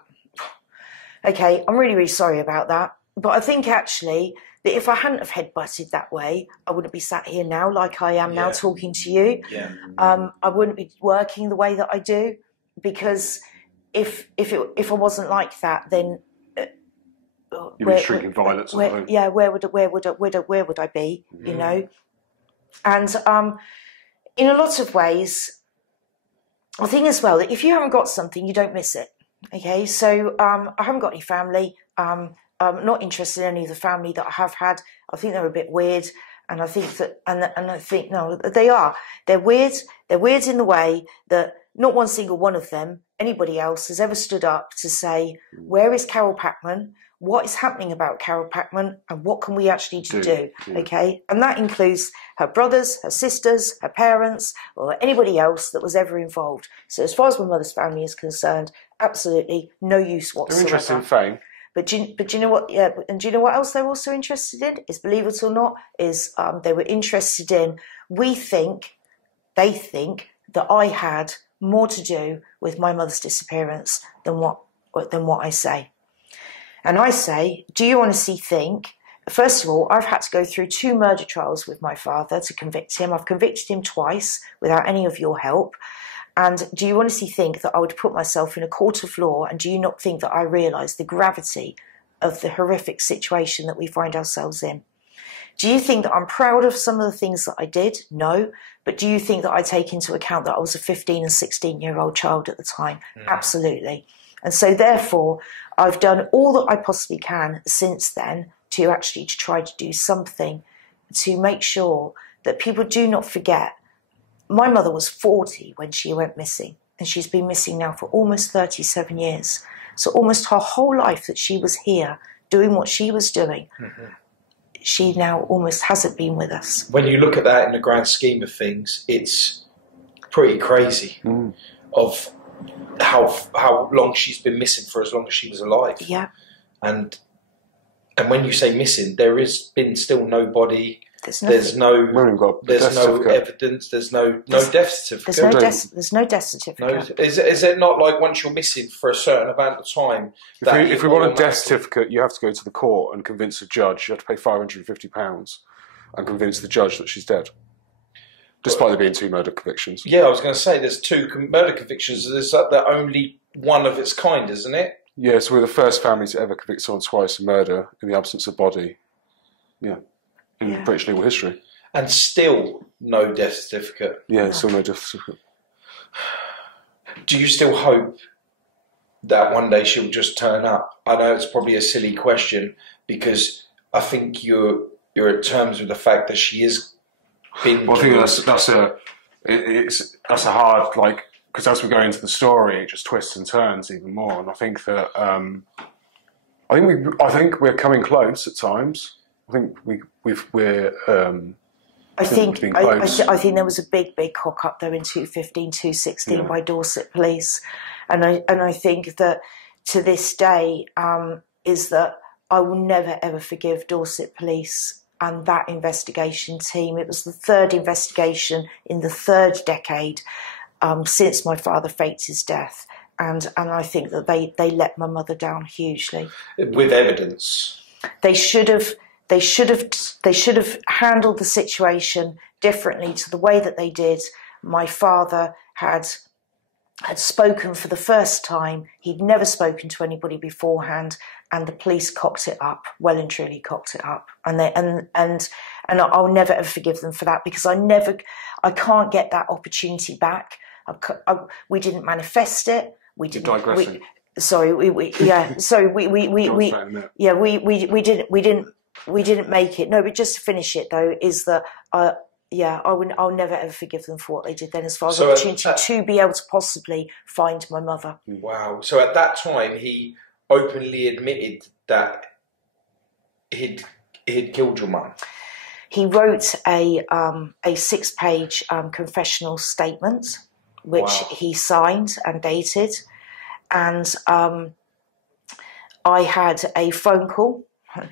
Okay, I'm really, really sorry about that. But I think actually that if I hadn't have headbutted that way, I wouldn't be sat here now like I am now talking to you. Yeah. I wouldn't be working the way that I do, because if I wasn't like that, then you'd be shrinking violets. Where would I be? You know, and in a lot of ways, I think as well that if you haven't got something, you don't miss it. Okay, so I haven't got any family. I'm not interested in any of the family that I have had. I think they're a bit weird, and I think that, and I think no, they are. They're weird. They're weird in the way that not one single one of them, anybody else, has ever stood up to say, "Where is Carole Packman? What is happening about Carole Packman, and what can we actually do?" Okay, and that includes her brothers, her sisters, her parents, or anybody else that was ever involved. So, as far as my mother's family is concerned, absolutely no use whatsoever. They're interested in fame. But do you know what? Yeah, and do you know what else they're also interested in? Is, believe it or not, is they were interested in. They think that I had more to do with my mother's disappearance than what I say. And I say, do you honestly think? First of all, I've had to go through 2 murder trials with my father to convict him. I've convicted him twice without any of your help. And do you honestly think that I would put myself in a court of law? And do you not think that I realise the gravity of the horrific situation that we find ourselves in? Do you think that I'm proud of some of the things that I did? No. But do you think that I take into account that I was a 15 and 16-year-old child at the time? Absolutely. And so therefore, I've done all that I possibly can since then to try to do something to make sure that people do not forget. My mother was 40 when she went missing, and she's been missing now for almost 37 years. So almost her whole life that she was here doing what she was doing, she now almost hasn't been with us. When you look at that in the grand scheme of things, it's pretty crazy of how long she's been missing for as long as she was alive. Yeah. And when you say missing, there has been still nobody. There's no evidence. There's no death certificate. There's no death certificate. Is it not like once you're missing for a certain amount of time? If we want a death certificate, you have to go to the court and convince a judge. You have to pay £550 and convince the judge that she's dead. Despite there being 2 murder convictions. Yeah, I was going to say there's 2 murder convictions. There's the only one of its kind, isn't it? Yeah, so we're the first family to ever convict someone twice of murder in the absence of body. Yeah. In British legal history. And still no death certificate. Yeah, still no death certificate. Do you still hope that one day she'll just turn up? I know it's probably a silly question because I think you're at terms with the fact that she is being... Well, I think that's a hard, like, because as we go into the story, it just twists and turns even more. And I think that I think we're coming close at times. I think I think there was a big cock up there in 2015, 2016 by Dorset Police, and I think that to this day is that I will never ever forgive Dorset Police and that investigation team. It was the 3rd investigation in the 3rd decade since my father faked his death, and I think that they let my mother down hugely. With evidence, they should have handled the situation differently to the way that they did. My father had spoken for the first time. He'd never spoken to anybody beforehand, and the police cocked it up, well and truly cocked it up. And I'll never ever forgive them for that because I can't get that opportunity back. We didn't manifest it. We didn't. You're digressing. We didn't make it. No, but just to finish it though, is that I'll never ever forgive them for what they did then, as far as the opportunity to be able to possibly find my mother. Wow. So at that time, he openly admitted that he'd killed your mum. He wrote a 6-page confessional statement, which he signed and dated, and I had a phone call.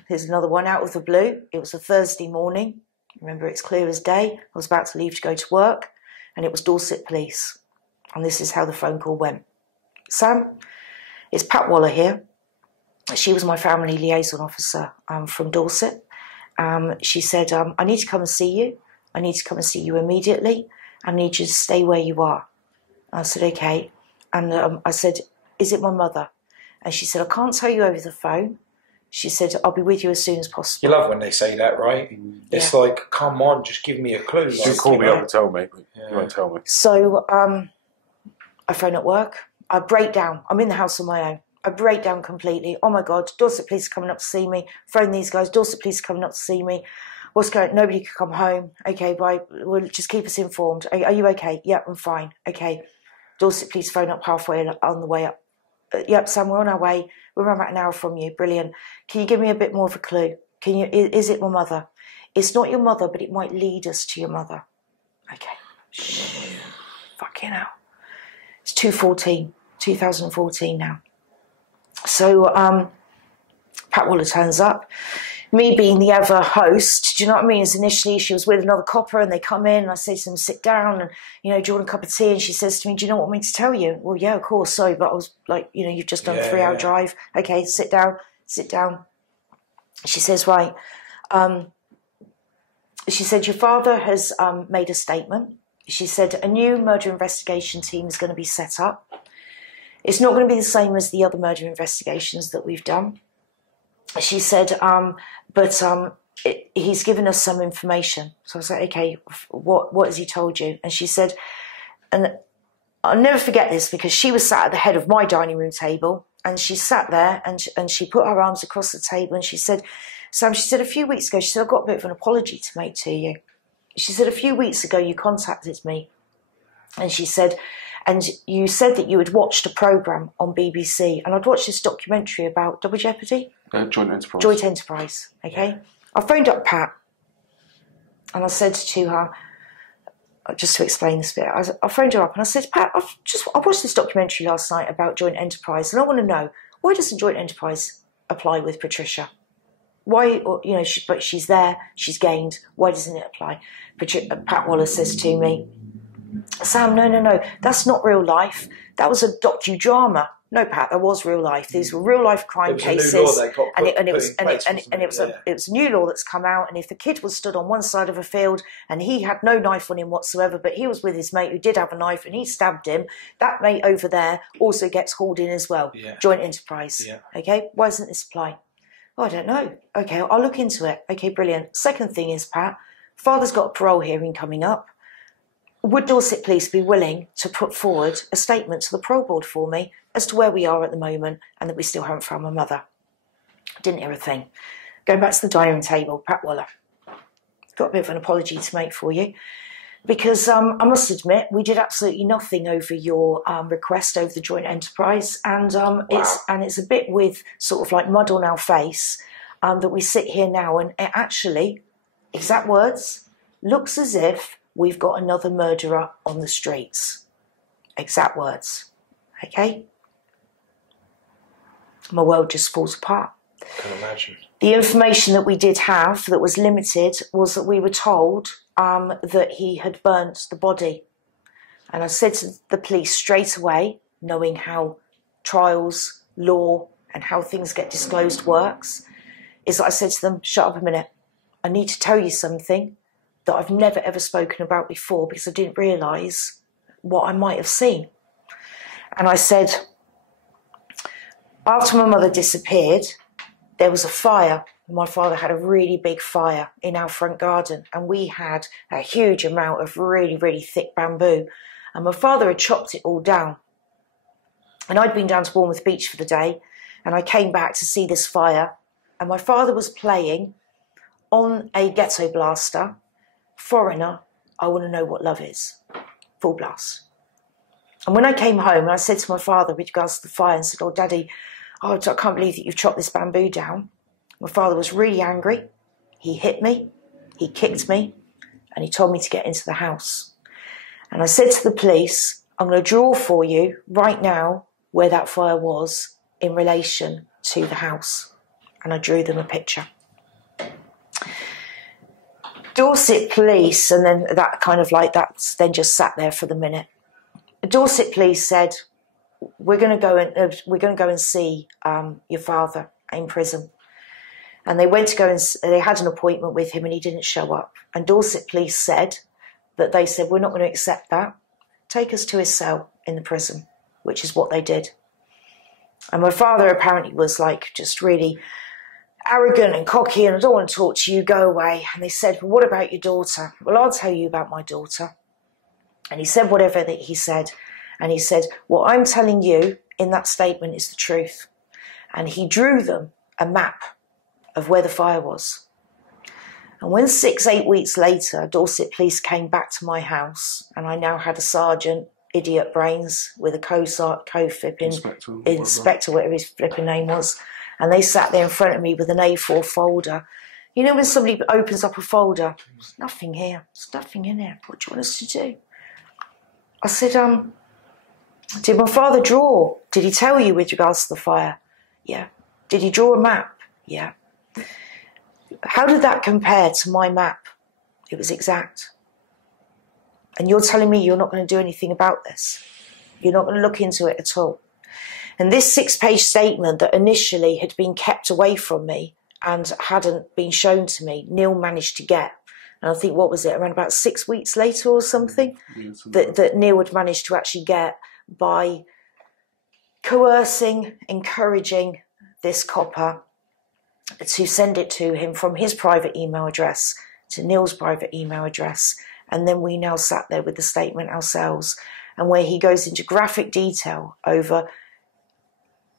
Here's another one out of the blue. It was a Thursday morning. Remember, it's clear as day. I was about to leave to go to work, and it was Dorset Police. And this is how the phone call went. Sam, it's Pat Waller here. She was my family liaison officer from Dorset. She said, I need to come and see you. I need to come and see you immediately. I need you to stay where you are. I said, okay. And I said, is it my mother? And she said, I can't tell you over the phone. She said, I'll be with you as soon as possible. You love when they say that, right? It's like, come on, just give me a clue. You call me up and tell me, but you won't tell me. So I phone at work. I break down. I'm in the house on my own. I break down completely. Oh my God, Dorset police are coming up to see me. Phone these guys, Dorset police are coming up to see me. What's going on? Nobody could come home. Okay, right, well, just keep us informed. Are you okay? Yep, I'm fine. Okay. Dorset police phone up halfway on the way up. Yep, Sam, we're on our way. We're about an hour from you. Brilliant. Can you give me a bit more of a clue? Is it my mother? It's not your mother, but it might lead us to your mother. Okay. Shh. Fucking hell. It's 2014 now. So Pat Waller turns up. Me being the other host, do you know what I mean? As initially she was with another copper and they come in and I say to them, sit down and, do you want a cup of tea? And she says to me, do you know what I want me to tell you? Well, yeah, of course, sorry, but I was like, you've just done a 3-hour drive. Okay, sit down. She says, right. She said, your father has made a statement. She said, a new murder investigation team is going to be set up. It's not going to be the same as the other murder investigations that we've done. She said, he's given us some information. So I was like, okay, what has he told you? And she said, and I'll never forget this because she was sat at the head of my dining room table and she sat there and she put her arms across the table and she said, Sam, she said, a few weeks ago, she said, I've got a bit of an apology to make to you. She said, a few weeks ago, you contacted me. And she said, and you said that you had watched a programme on BBC. And I'd watched this documentary about Double Jeopardy. Joint Enterprise. Joint Enterprise, okay? I phoned up Pat and I said to her, just to explain this bit, I phoned her up and I said, Pat, I watched this documentary last night about Joint Enterprise and I want to know, why doesn't Joint Enterprise apply with Patricia? Why, but she's there, she's gained, why doesn't it apply? Pat Waller says to me, Sam, no, that's not real life. That was a docudrama. No, Pat, that was real life. These were real life crime cases, it was a new law that's come out. And if the kid was stood on one side of a field and he had no knife on him whatsoever, but he was with his mate who did have a knife and he stabbed him, that mate over there also gets hauled in as well. Yeah. Joint Enterprise. Yeah. Okay, why doesn't this apply? Oh, I don't know. Okay, I'll look into it. Okay, brilliant. Second thing is, Pat, father's got a parole hearing coming up. Would Dorset Police be willing to put forward a statement to the parole board for me as to where we are at the moment and that we still haven't found my mother? Didn't hear a thing. Going back to the dining room table, Pat Waller, got a bit of an apology to make for you because I must admit we did absolutely nothing over your request over the Joint Enterprise, and it's a bit with sort of like mud on our face that we sit here now and it actually, exact words, looks as if we've got another murderer on the streets. Exact words. Okay? My world just falls apart. I can imagine. The information that we did have that was limited was that we were told that he had burnt the body. And I said to the police straight away, knowing how trials, law, and how things get disclosed works, is that I said to them, shut up a minute. I need to tell you something that I've never ever spoken about before because I didn't realise what I might have seen. And I said, after my mother disappeared, there was a fire. My father had a really big fire in our front garden and we had a huge amount of really, really thick bamboo. And my father had chopped it all down. And I'd been down to Bournemouth Beach for the day and I came back to see this fire and my father was playing on a ghetto blaster, Foreigner, I Want to Know What Love Is, full blast. And when I came home, I said to my father with regards to the fire and said, oh, Daddy, I can't believe that you've chopped this bamboo down. My father was really angry. He hit me, he kicked me, and he told me to get into the house. And I said to the police, I'm going to draw for you right now where that fire was in relation to the house. And I drew them a picture. Dorset Police, and then that kind of like that's then just sat there for the minute. Dorset Police said, we're going to go and see your father in prison. And they went to go and they had an appointment with him and he didn't show up. And Dorset Police said that they said, we're not going to accept that. Take us to his cell in the prison, which is what they did. And my father apparently was like just really arrogant and cocky and I don't want to talk to you, go away. And they said, well, what about your daughter? Well, I'll tell you about my daughter. And he said whatever that he said. And he said, what I'm telling you in that statement is the truth. And he drew them a map of where the fire was. And when 8 weeks later, Dorset police came back to my house, and I now had a sergeant, idiot brains, with a co-flipping inspector, whatever his flipping name was, and they sat there in front of me with an A4 folder. You know when somebody opens up a folder, there's nothing here, there's nothing in there. What do you want us to do? I said, did my father draw? Did he tell you with regards to the fire? Yeah. Did he draw a map? Yeah. How did that compare to my map? It was exact. And you're telling me you're not going to do anything about this? You're not going to look into it at all? And this 6-page statement that initially had been kept away from me and hadn't been shown to me, Neil managed to get. And I think, what was it, around about 6 weeks later or something, that Neil had managed to actually get by coercing, encouraging this copper to send it to him from his private email address to Neil's private email address. And then we now sat there with the statement ourselves, and where he goes into graphic detail over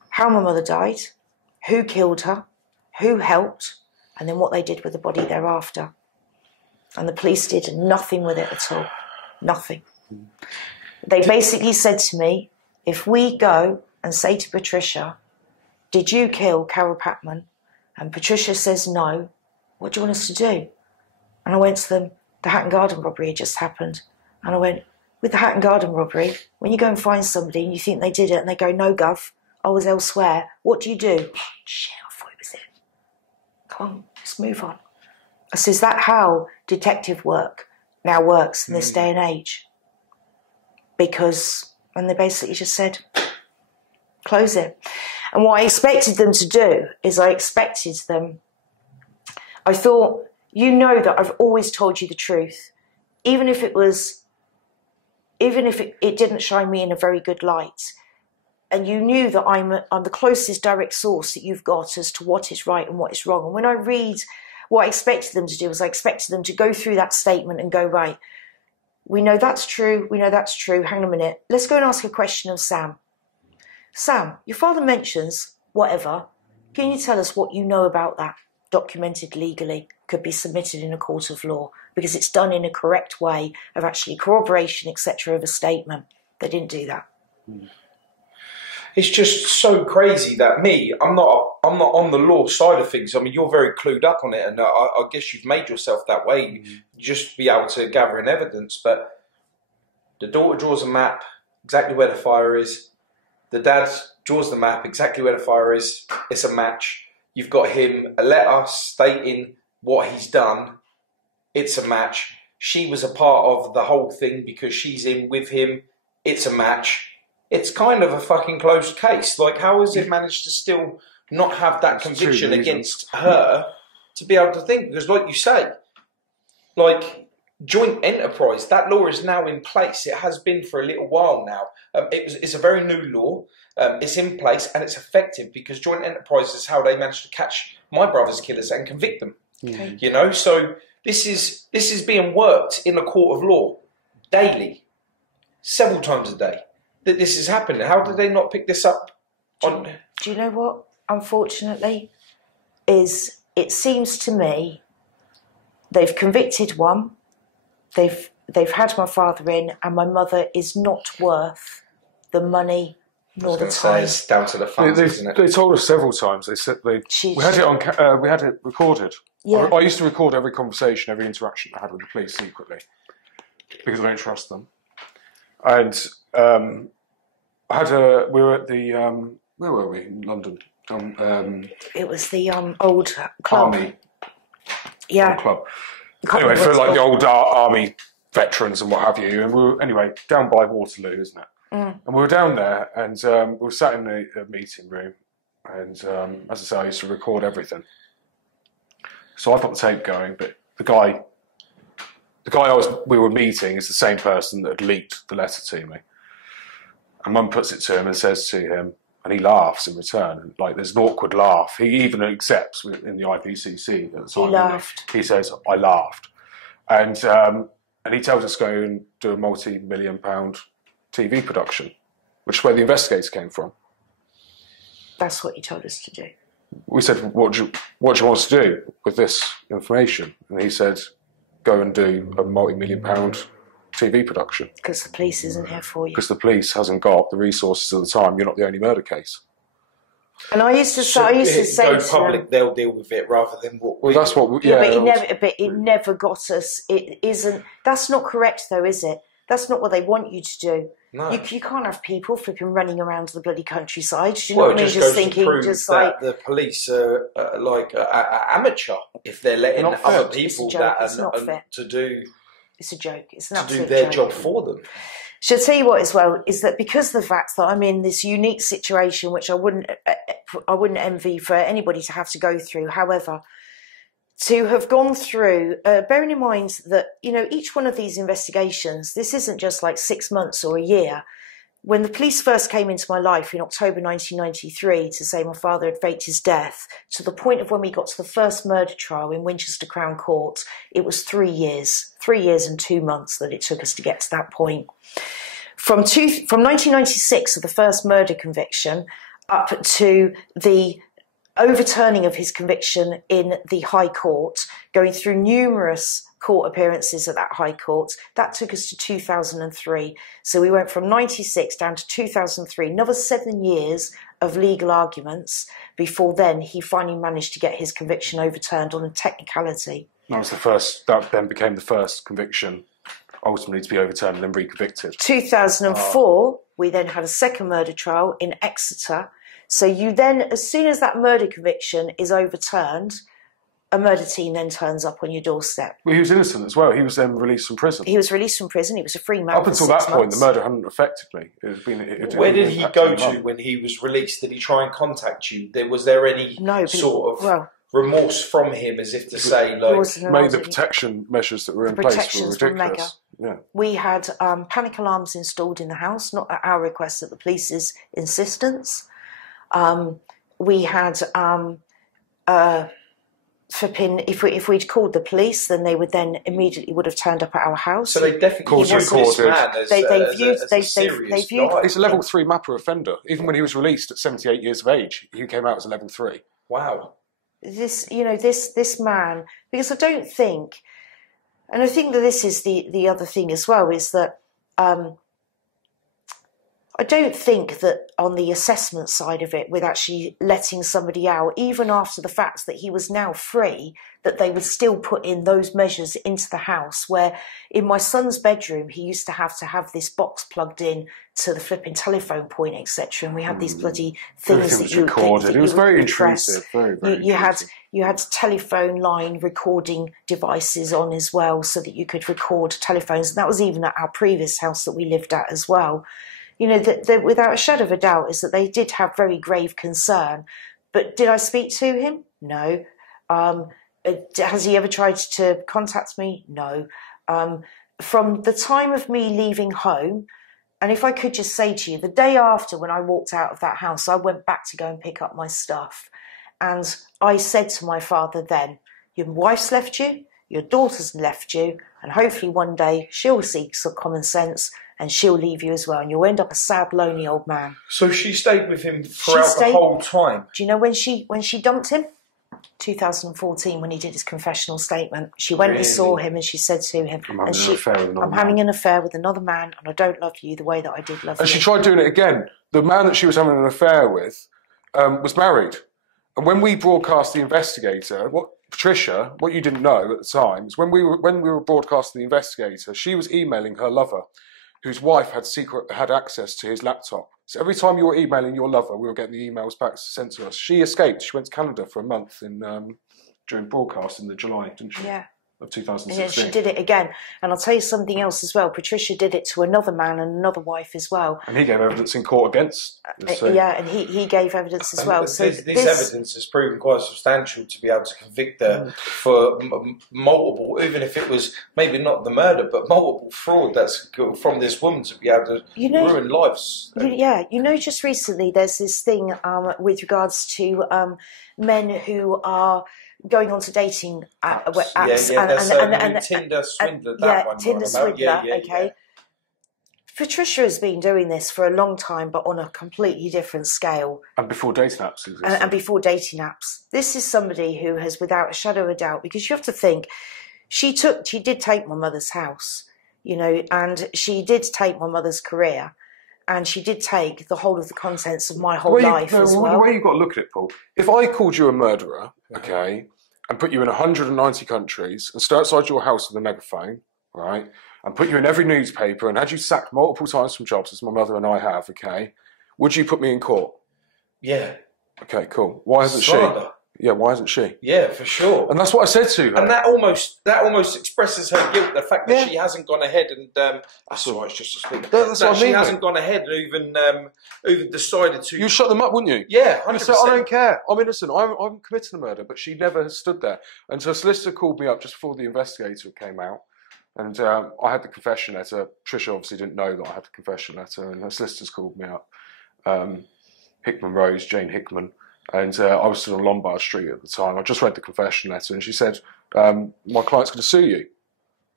how my mother died, who killed her, who helped, and then what they did with the body thereafter. And the police did nothing with it at all. Nothing. They basically said to me, if we go and say to Patricia, did you kill Carole Packman? And Patricia says no, what do you want us to do? And I went to them, the Hatton Garden robbery had just happened. And I went, with the Hatton Garden robbery, when you go and find somebody and you think they did it and they go, no, Gov, I was elsewhere, what do you do? Shit, I thought it was it. Come on, let's move on. I said, is that how detective work now works in this day and age? Because, and they basically just said, close it. And what I expected them to do is I thought, you know that I've always told you the truth, even if it didn't shine me in a very good light. And you knew that I'm the closest direct source that you've got as to what is right and what is wrong. And when I read, what I expected them to do was I expected them to go through that statement and go, right, we know that's true, hang on a minute, let's go and ask a question of Sam. Sam, your father mentions whatever. Can you tell us what you know about that? Documented legally, could be submitted in a court of law, because it's done in a correct way of actually corroboration, etc., of a statement. They didn't do that. It's just so crazy that I'm not on the law side of things. I mean, you're very clued up on it, and I guess you've made yourself that way, just to be able to gather in evidence. But the daughter draws a map, exactly where the fire is. The dad draws the map, exactly where the fire is. It's a match. You've got him a letter stating what he's done. It's a match. She was a part of the whole thing because she's in with him. It's a match. It's kind of a fucking closed case. Like, how has it managed to still not have that conviction against her to be able to think? Because like you say, like joint enterprise, that law is now in place. It has been for a little while now. It's a very new law. It's in place and it's effective because joint enterprise is how they managed to catch my brother's killers and convict them. Okay. You know, so this is being worked in a court of law daily, several times a day. That this is happening. How did they not pick this up? Do you know what? Unfortunately, it seems to me they've convicted one. They've had my father in, and my mother is not worth the money nor the time. It's down to the funds, isn't it? They told us several times. They said we had it on. We had it recorded. Yeah. I used to record every conversation, every interaction I had with the police secretly because I don't trust them. And we were at the where were we in London? It was the old club. Army. Yeah. Old club. Anyway, for like the old army veterans and what have you, and we were anyway down by Waterloo, isn't it? And we were down there, and we were sat in the meeting room, and as I say, I used to record everything. So I've got the tape going, but the guy we were meeting is the same person that had leaked the letter to me. And Mum puts it to him and says to him, and he laughs in return. And, like, there's an awkward laugh. He even accepts in the IPCC at the time. He laughed. He says, I laughed. And he tells us to go and do a multi-million-pound TV production, which is where the investigator came from. That's what you told us to do. We said, what do you want us to do with this information? And he said, go and do a multi-million-pound TV production. Because the police isn't here for you. Because the police hasn't got the resources at the time. You're not the only murder case. And I used to say go to public, him, they'll deal with it rather than what. Well, that's what. But it never got us. It isn't. That's not correct, though, is it? That's not what they want you to do. No. You can't have people flipping running around the bloody countryside. Do you know what I mean? Just thinking, just like the police are amateur if they're letting other people to do. It's a joke. It's an to absolute do their joke. job for them. Should I tell you what as well is that because of the fact that I'm in this unique situation, which I wouldn't envy for anybody to have to go through. However, to have gone through, bearing in mind that each one of these investigations, this isn't just like 6 months or a year. When the police first came into my life in October 1993 to say my father had faked his death, to the point of when we got to the first murder trial in Winchester Crown Court, it was 3 years, 3 years and 2 months that it took us to get to that point. From 1996 of the first murder conviction up to the overturning of his conviction in the High Court, going through numerous court appearances at that High Court, that took us to 2003. So we went from 96 down to 2003, another 7 years of legal arguments before then he finally managed to get his conviction overturned on a technicality. That was the first, that then became the first conviction ultimately to be overturned and then reconvicted. 2004, we then had a second murder trial in Exeter. So you then, as soon as that murder conviction is overturned, a murder team then turns up on your doorstep. Well, he was innocent as well. He was then released from prison. He was released from prison. He was a free man. Up until that point, the murder hadn't affected me. Where did he go to when he was released? Did he try and contact you? Was there any sort of remorse from him, as if to say, like, made the protection measures that were in place were ridiculous? Yeah. We had panic alarms installed in the house, not at our request, at the police's insistence. We had flipping. If we'd called the police, then they would then immediately would have turned up at our house. So they definitely viewed this man as a serious guy. He's a level 3 MAPA offender. Even when he was released at 78 years of age, he came out as a level 3. Wow. This man, because I don't think, and I think that this is the other thing as well, is that I don't think that on the assessment side of it, with actually letting somebody out, even after the fact that he was now free, that they would still put in those measures into the house, where in my son's bedroom, he used to have this box plugged in to the flipping telephone point, etc. And we had these bloody things that you recorded. It was very intrusive. Very you had telephone line recording devices on as well, so that you could record telephones. And that was even at our previous house that we lived at as well. That without a shadow of a doubt is that they did have very grave concern. But did I speak to him? No. Has he ever tried to contact me? No. From the time of me leaving home, and if I could just say to you, the day after when I walked out of that house, I went back to go and pick up my stuff. And I said to my father then, your wife's left you, your daughter's left you, and hopefully one day she'll seek some common sense and she'll leave you as well, and you'll end up a sad, lonely old man. So she stayed with him throughout the whole time? Do you know when she dumped him? 2014, when he did his confessional statement. She went and saw him and she said to him, I'm having an affair with another man and I don't love you the way that I did love you. And she tried doing it again. The man that she was having an affair with was married. And when we broadcast The Investigator, Patricia, what you didn't know at the time, is when we were broadcasting The Investigator, she was emailing her lover, whose wife had access to his laptop. So every time you were emailing your lover, we were getting the emails back sent to us. She escaped. She went to Canada for a month during broadcast in July, didn't she? Yeah. Of 2016. Yeah, she did it again. And I'll tell you something else as well. Patricia did it to another man and another wife as well. And he gave evidence in court against. Yeah, and he gave evidence as well. So this evidence has proven quite substantial to be able to convict her for multiple, even if it was maybe not the murder, but multiple fraud that's from this woman to be able to ruin lives. Just recently there's this thing with regards to men who are going on to dating apps and Tinder Swindler. Tinder Swindler. Okay. Patricia has been doing this for a long time, but on a completely different scale. And before dating apps existed. And before dating apps. This is somebody who has, without a shadow of a doubt, because you have to think, she did take my mother's house, you know, and she did take my mother's career, and she did take the whole of the contents of my whole life as well. The way you've got to look at it, Paul, if I called you a murderer, okay, and put you in 190 countries and stood outside your house with a megaphone, right, and put you in every newspaper and had you sacked multiple times from jobs, as my mother and I have, okay, would you put me in court? Yeah. Okay, cool. Why hasn't she? Yeah, why hasn't she? Yeah, for sure. And that's what I said to her. And that almost expresses her guilt. The fact that she hasn't gone ahead and that's all right. It's just a speak. That's what I mean. She hasn't gone ahead and even decided to. You shut them up, wouldn't you? Yeah, 100%. So I don't care. I'm innocent. I'm committing the murder, but she never has stood there. And so a solicitor called me up just before the investigator came out, and I had the confession letter. Tricia obviously didn't know that I had the confession letter, and her solicitors called me up. Hickman Rose, Jane Hickman. And I was still on Lombard Street at the time. I just read the confession letter, and she said, my client's going to sue you.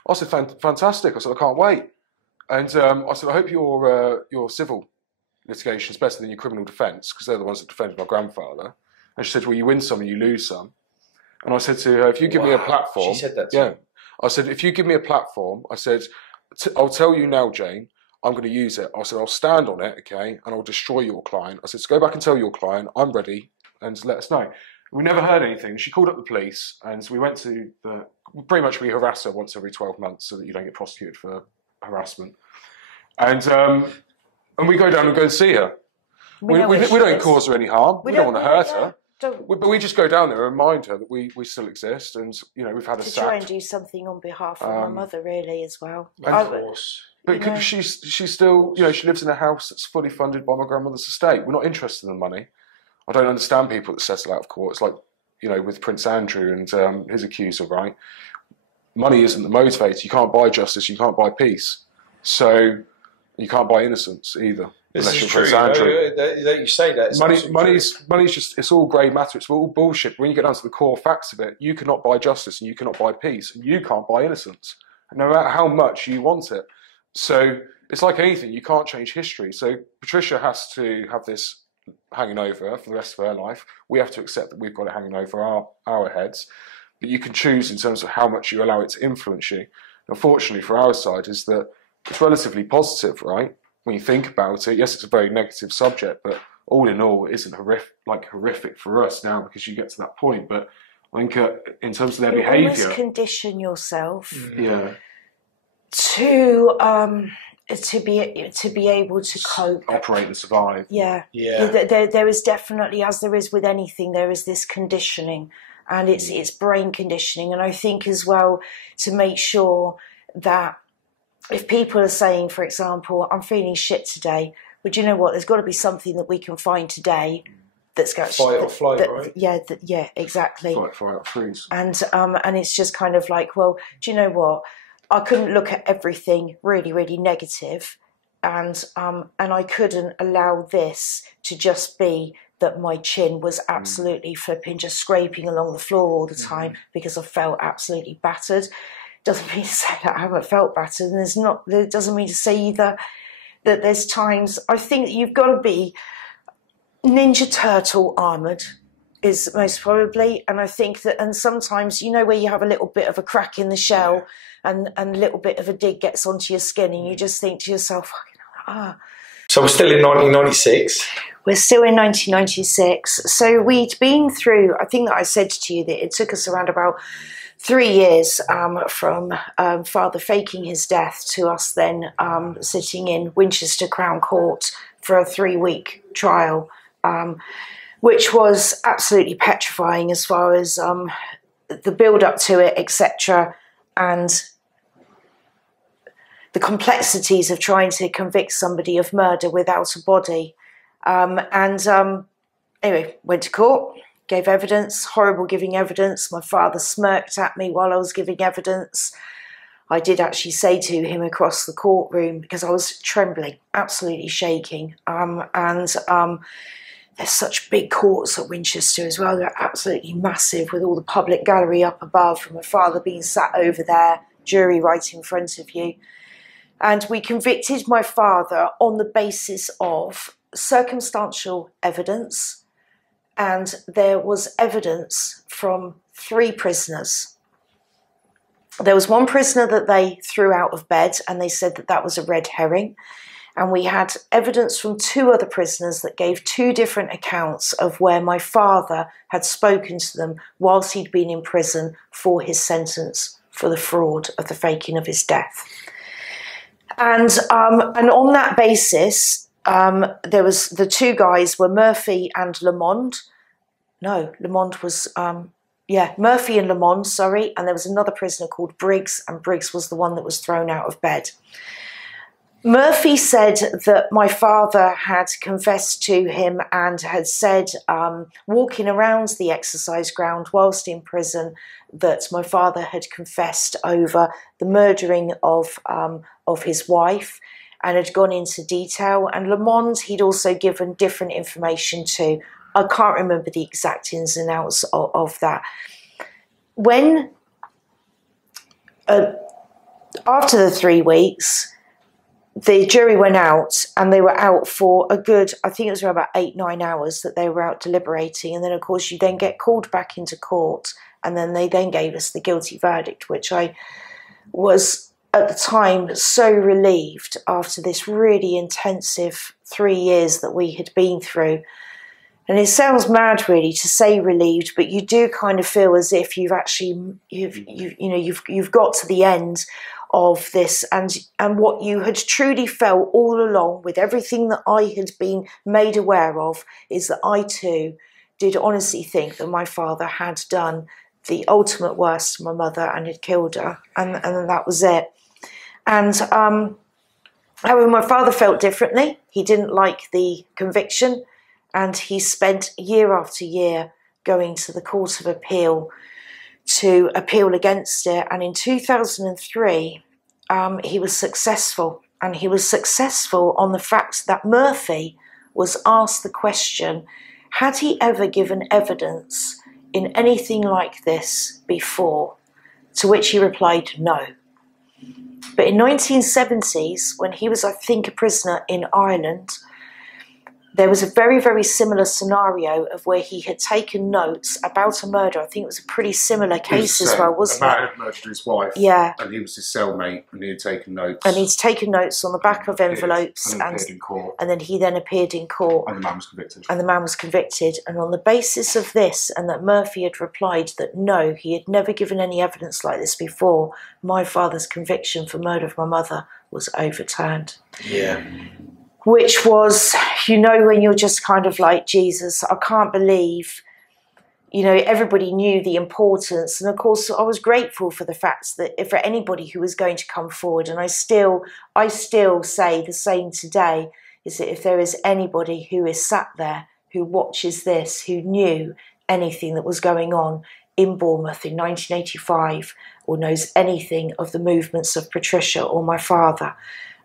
I said, fantastic. I said, I can't wait. And I said, I hope your civil litigation is better than your criminal defence, because they're the ones that defended my grandfather. And she said, well, you win some and you lose some. And I said to her, if you give me a platform... She said that to me. I said, if you give me a platform, I said, I'll tell you now, Jane, I'm going to use it. I said, I'll stand on it, okay, and I'll destroy your client. I said, so go back and tell your client, I'm ready, and let us know. We never heard anything. She called up the police, and we went to pretty much we harass her once every 12 months so that you don't get prosecuted for harassment. And we go down and go and see her. We don't cause her any harm. We don't want to hurt her. But we just go down there and remind her that we still exist, and you know we've had a sack. To try and do something on behalf of my mother, really, as well. Of course. But she's still, you know, she lives in a house that's fully funded by my grandmother's estate. We're not interested in the money. I don't understand people that settle out of court. It's like, you know, with Prince Andrew and his accuser, right? Money isn't the motivator. You can't buy justice. You can't buy peace. So you can't buy innocence either. This is true. That you say that. Money's just, it's all grey matter. It's all bullshit. When you get down to the core facts of it, you cannot buy justice and you cannot buy peace and you can't buy innocence, no matter how much you want it. So it's like anything, you can't change history. So Patricia has to have this hanging over her for the rest of her life. We have to accept that we've got it hanging over our heads. But you can choose in terms of how much you allow it to influence you. Unfortunately for our side is that it's relatively positive, right? When you think about it, yes, it's a very negative subject, but all in all, it isn't horrific for us now because you get to that point. But I think in terms of their behaviour, you almost condition yourself. Yeah. To be able to cope, operate and survive. Yeah. There is definitely, as there is with anything, there is this conditioning, and it's brain conditioning. And I think as well to make sure that if people are saying, for example, I'm feeling shit today, but you know what? There's got to be something that we can find today that's got fight or flight, right? Yeah, exactly. Fight, or freeze. And it's just kind of like, well, do you know what? I couldn't look at everything really, really negative, and I couldn't allow this to just be that my chin was absolutely flipping, just scraping along the floor all the time because I felt absolutely battered. Doesn't mean to say that I haven't felt battered, and it doesn't mean to say either that there's times. I think that you've got to be Ninja Turtle armoured is most probably, and I think that, and sometimes, you know, where you have a little bit of a crack in the shell and a little bit of a dig gets onto your skin and you just think to yourself, So we're still in 1996? We're still in 1996. So we'd been through, I think that I said to you that it took us around about 3 years from Father faking his death to us then sitting in Winchester Crown Court for a 3-week trial, which was absolutely petrifying as far as the build-up to it, etc., and the complexities of trying to convict somebody of murder without a body. Anyway, went to court, gave evidence, horrible giving evidence. My father smirked at me while I was giving evidence. I did actually say to him across the courtroom, because I was trembling, absolutely shaking, there's such big courts at Winchester as well. They're absolutely massive with all the public gallery up above and my father being sat over there, jury right in front of you. And we convicted my father on the basis of circumstantial evidence, and there was evidence from 3 prisoners. There was one prisoner that they threw out of bed, and they said that that was a red herring. And we had evidence from 2 other prisoners that gave 2 different accounts of where my father had spoken to them whilst he'd been in prison for his sentence for the fraud of the faking of his death. And on that basis, there was the 2 guys were Murphy and Lamond. No, Lamond was, Murphy and Lamond, sorry. And there was another prisoner called Briggs, and Briggs was the one that was thrown out of bed. Murphy said that my father had confessed to him and had said, walking around the exercise ground whilst in prison, that my father had confessed over the murdering of his wife and had gone into detail. And Lamond, he'd also given different information to. I can't remember the exact ins and outs of that. When, after the 3 weeks, the jury went out, and they were out for a good, I think it was about 8-9 hours that they were out deliberating. And then, of course, you then get called back into court, and then they then gave us the guilty verdict, which I was at the time so relieved after this really intensive 3 years that we had been through. And it sounds mad, really, to say relieved, but you do kind of feel as if you've actually, you've got to the end of this, and what you had truly felt all along with everything that I had been made aware of is that I too did honestly think that my father had done the ultimate worst to my mother and had killed her, and that was it. And however, my father felt differently. He didn't like the conviction, and he spent year after year going to the Court of Appeal to appeal against it. And in 2003, he was successful. And he was successful on the fact that Murphy was asked the question, had he ever given evidence in anything like this before? To which he replied, no. But in 1970s, when he was, I think, a prisoner in Ireland, there was a very, very similar scenario of where he had taken notes about a murder. I think it was a pretty similar case as well, wasn't it? A man had murdered his wife. Yeah. And he was his cellmate, and he had taken notes. And he'd taken notes on the back of envelopes. And appeared in court. And then he then appeared in court. And the man was convicted. And the man was convicted. And on the basis of this, and that Murphy had replied that no, he had never given any evidence like this before, my father's conviction for murder of my mother was overturned. Yeah. Which was, when you're just kind of like, Jesus, I can't believe, everybody knew the importance. And of course, I was grateful for the fact that for anybody who was going to come forward, and I still say the same today, is that if there is anybody who is sat there, who watches this, who knew anything that was going on in Bournemouth in 1985, or knows anything of the movements of Patricia or my father,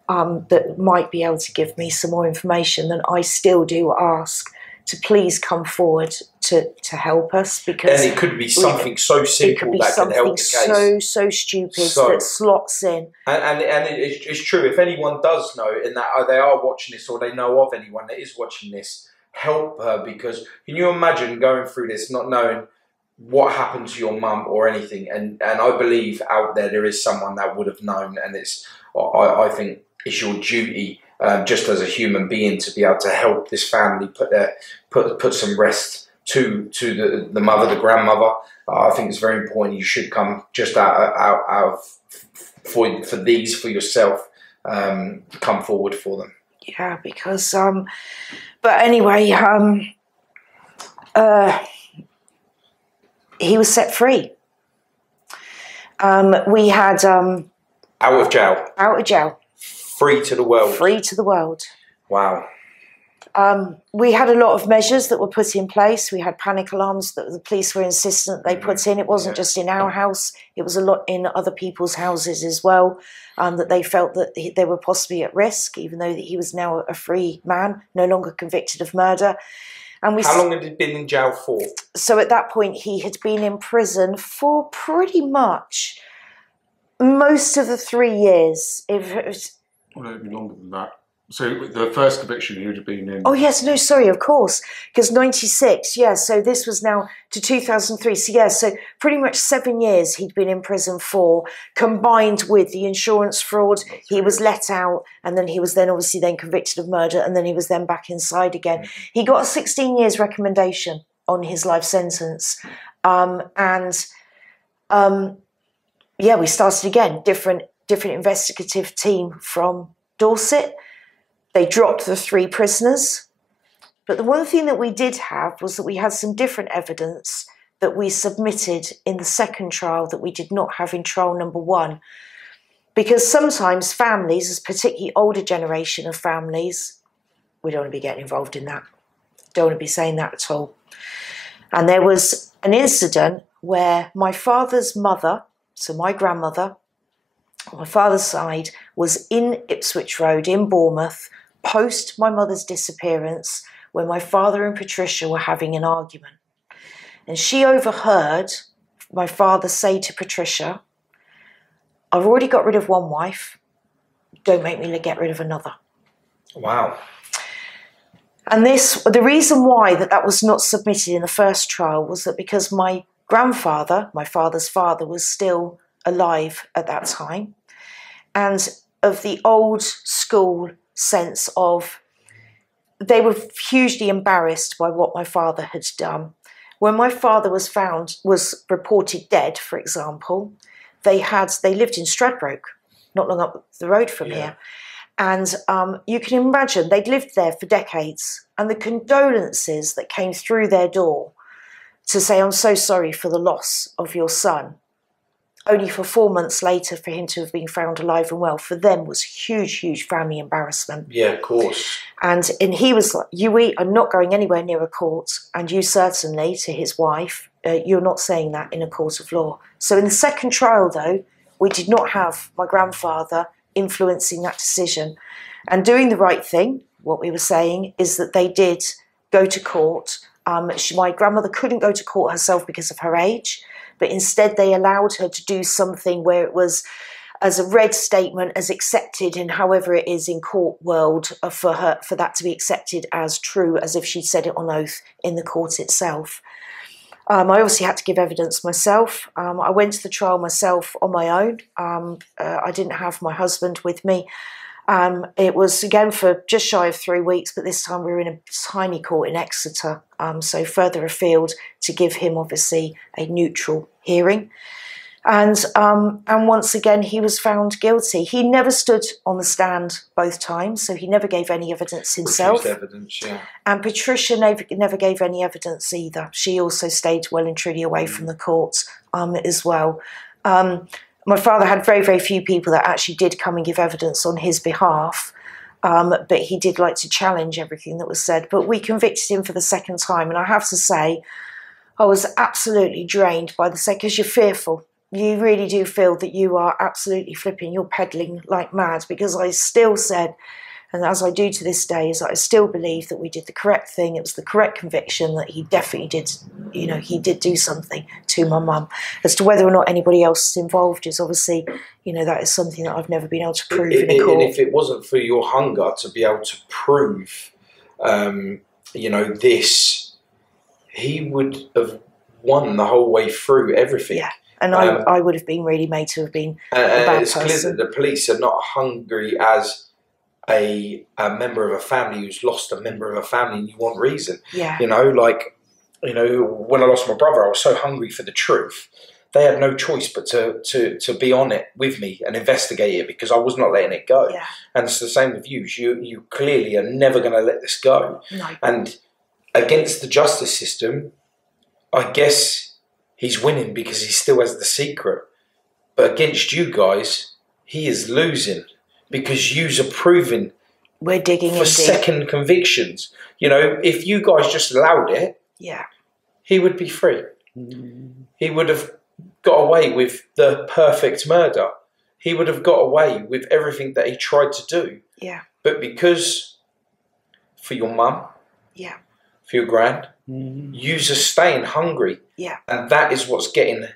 that might be able to give me some more information, then I still do ask to please come forward to help us, because and it could be something so simple that can help the case. So stupid that slots in. And it's true. If anyone does know, and that they are watching this, or they know of anyone that is watching this, help her, because can you imagine going through this not knowing what happened to your mum or anything? And I believe out there is someone that would have known, and I think it's your duty, just as a human being, to be able to help this family put some rest to the mother, the grandmother. I think it's very important. You should come just out for yourself. Come forward for them. Yeah, because but anyway, he was set free. We had out of jail. Out of jail. Free to the world. Free to the world. Wow. We had a lot of measures that were put in place. We had panic alarms that the police were insistent they put in. It wasn't just in our house. It was a lot in other people's houses as well, that they felt that they were possibly at risk, even though that he was now a free man, no longer convicted of murder. And how long had he been in jail for? So at that point, he had been in prison for pretty much most of the 3 years. Well, it'd be longer than that. So the first conviction he would have been in. Oh yes, no, sorry, of course, because 96, yeah. So this was now to 2003. So yeah, so pretty much 7 years he'd been in prison for, combined with the insurance fraud. He was let out, and then he was then obviously then convicted of murder, and then he was then back inside again. He got a 16 years recommendation on his life sentence, yeah, we started again. Different investigative team from Dorset. They dropped the 3 prisoners. But the one thing that we did have was that we had some different evidence that we submitted in the second trial that we did not have in trial number 1. Because sometimes families, particularly older generation of families, we don't want to be getting involved in that. Don't want to be saying that at all. And there was an incident where my father's mother, so my grandmother, on my father's side, was in Ipswich Road in Bournemouth, post my mother's disappearance, when my father and Patricia were having an argument. And she overheard my father say to Patricia, "I've already got rid of one wife, don't make me get rid of another." Wow. And the reason why that was not submitted in the first trial was that because my grandfather, my father's father, was still alive at that time, and of the old school sense of they were hugely embarrassed by what my father had done. When my father was reported dead, for example, they lived in Stradbroke, not long up the road from here. And you can imagine they'd lived there for decades, and the condolences that came through their door to say, "I'm so sorry for the loss of your son," only for 4 months later for him to have been found alive and well, for them was huge, huge family embarrassment. Yeah, of course. And he was like, "You are not going anywhere near a court, and you certainly," to his wife, "you're not saying that in a court of law." So in the second trial, though, we did not have my grandfather influencing that decision. And doing the right thing, what we were saying, is that they did go to court. My grandmother couldn't go to court herself because of her age, but instead they allowed her to do something where it was as a read statement, as accepted in however it is in court world, for that to be accepted as true, as if she'd said it on oath in the court itself. I obviously had to give evidence myself. I went to the trial myself on my own. I didn't have my husband with me. It was, again, for just shy of 3 weeks, but this time we were in a tiny court in Exeter, so further afield, to give him, obviously, a neutral hearing. And once again, he was found guilty. He never stood on the stand both times, so he never gave any evidence himself. Refused evidence, yeah. And Patricia never gave any evidence either. She also stayed well and truly away from the courts as well. My father had very, very few people that actually did come and give evidence on his behalf, but he did like to challenge everything that was said. But we convicted him for the second time, and I have to say, I was absolutely drained by the second, because you're fearful. You really do feel that you are absolutely flipping, you're peddling like mad, because I still said, and as I do to this day, is that I still believe that we did the correct thing. It was the correct conviction, that he definitely did, he did do something to my mum. As to whether or not anybody else is involved is obviously, that is something that I've never been able to prove in a court. And if it wasn't for your hunger to be able to prove, this, he would have won the whole way through everything. Yeah. And I would have been really made to have been a bad it's person. clear that the police are not hungry as a member of a family who's lost a member of a family, and you want reason. Yeah. When I lost my brother, I was so hungry for the truth. They had no choice but to be on it with me and investigate it, because I was not letting it go. Yeah. And it's the same with you. You clearly are never going to let this go. No. And against the justice system, I guess he's winning because he still has the secret. But against you guys, he is losing, because yous are proving we're digging for second convictions. If you guys just allowed it, he would be free. He would have got away with the perfect murder. He would have got away with everything that he tried to do. Yeah. But because for your mum, for your grand, yous are staying hungry. Yeah. And that is what's getting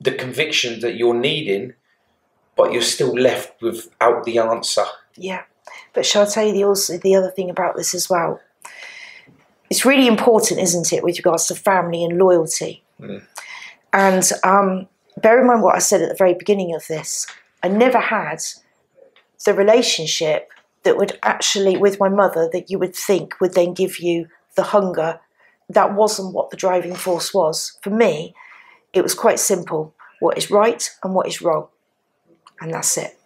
the conviction that you're needing but you're still left without the answer. Yeah. But shall I tell you the other thing about this as well? It's really important, isn't it, with regards to family and loyalty. And bear in mind what I said at the very beginning of this. I never had the relationship that would actually, with my mother, that you would think would then give you the hunger. That wasn't what the driving force was. For me, it was quite simple. What is right and what is wrong. And that's it.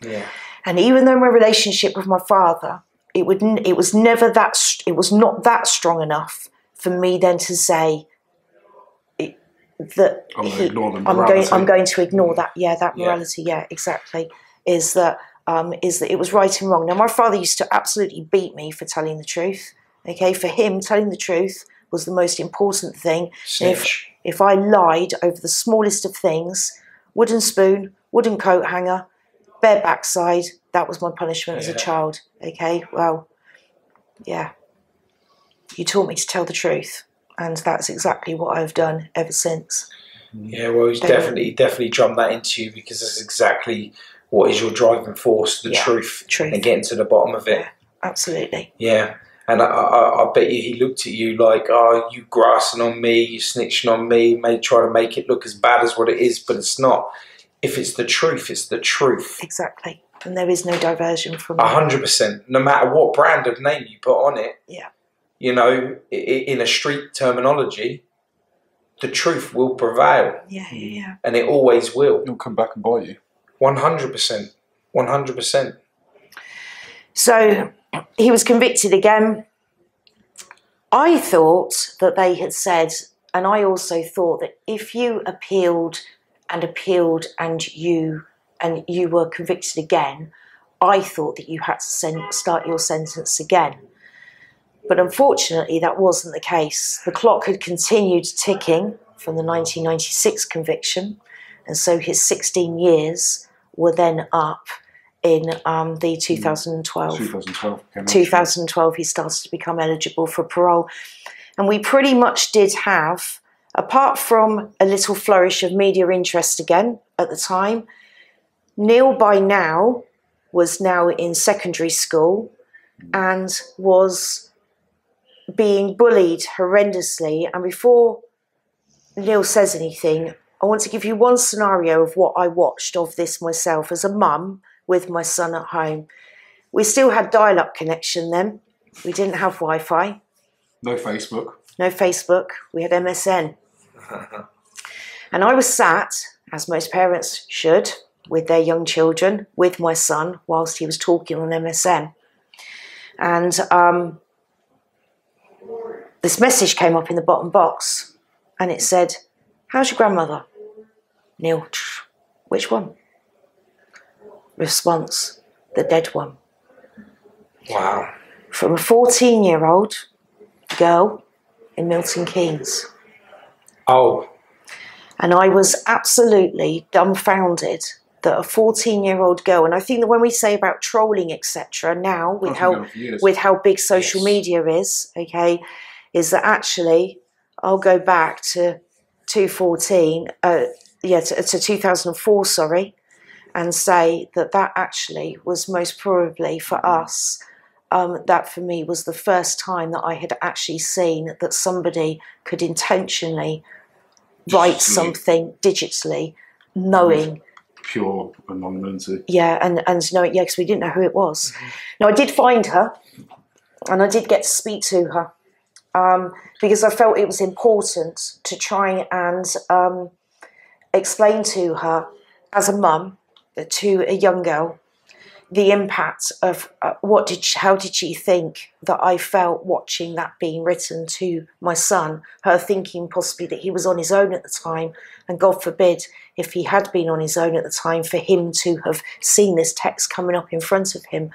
Yeah. And even though my relationship with my father, it was not that strong enough for me then to say that I'm going to ignore that. Yeah, that morality. Yeah, exactly. Is that it was right and wrong. Now, my father used to absolutely beat me for telling the truth. Okay, for him, telling the truth was the most important thing. If I lied over the smallest of things, wooden spoon, wooden coat hanger, bare backside, that was my punishment as a child. Okay, well, yeah. You taught me to tell the truth, and that's exactly what I've done ever since. Yeah, well, he's definitely drummed that into you, because that's exactly what is your driving force, the truth, and getting to the bottom of it. Yeah, absolutely. Yeah. And I bet you he looked at you like, oh, you grassing on me, you snitching on me, try to make it look as bad as what it is, but it's not. If it's the truth, it's the truth. Exactly. And there is no diversion from it. 100%. No matter what brand of name you put on it, yeah. You know, in a street terminology, the truth will prevail. Yeah. And it always will. It'll come back and bite you. 100%. 100%. So he was convicted again. I thought that they had said, and I also thought that if you appealed and you were convicted again, I thought that you had to start your sentence again. But unfortunately, that wasn't the case. The clock had continued ticking from the 1996 conviction, and so his 16 years were then up in the 2012. 2012, he started to become eligible for parole. And we pretty much did have, apart from a little flourish of media interest again at the time, Neil by now was now in secondary school and was being bullied horrendously. And before Neil says anything, I want to give you one scenario of what I watched of this myself as a mum with my son at home. We still had dial-up connection then. We didn't have Wi-Fi. No Facebook. No Facebook. We had MSN. And I was sat, as most parents should, with their young children, with my son, whilst he was talking on MSN. And this message came up in the bottom box, and it said, "How's your grandmother?" Neil, which one? Response, the dead one. Wow. From a 14-year-old girl in Milton Keynes. Oh. And I was absolutely dumbfounded that a 14-year-old girl, and I think that when we say about trolling, etc., now with how big social media is, okay, is that actually, I'll go back to 2004, sorry, and say that actually was most probably for us, that for me was the first time that I had actually seen that somebody could intentionally write something digitally, knowing pure anonymity. Yeah, and knowing, because we didn't know who it was. Mm-hmm. Now I did find her, and I did get to speak to her. Because I felt it was important to try and explain to her, as a mum, to a young girl, the impact of how did she think that I felt watching that being written to my son, her thinking possibly that he was on his own at the time, and God forbid if he had been on his own at the time for him to have seen this text coming up in front of him,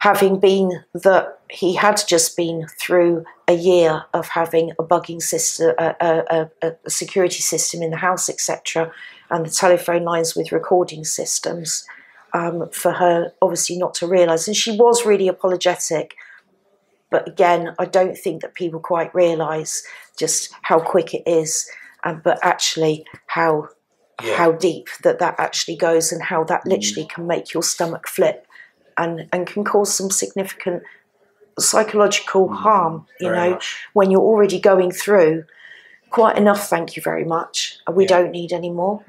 having been that he had just been through a year of having a bugging system, a security system in the house, etc., and the telephone lines with recording systems, for her obviously not to realise. And she was really apologetic, but again, I don't think that people quite realise just how quick it is, but actually how how deep that actually goes, and how that literally can make your stomach flip, and can cause some significant psychological harm, you know, when you're already going through quite enough, thank you very much, we don't need any more.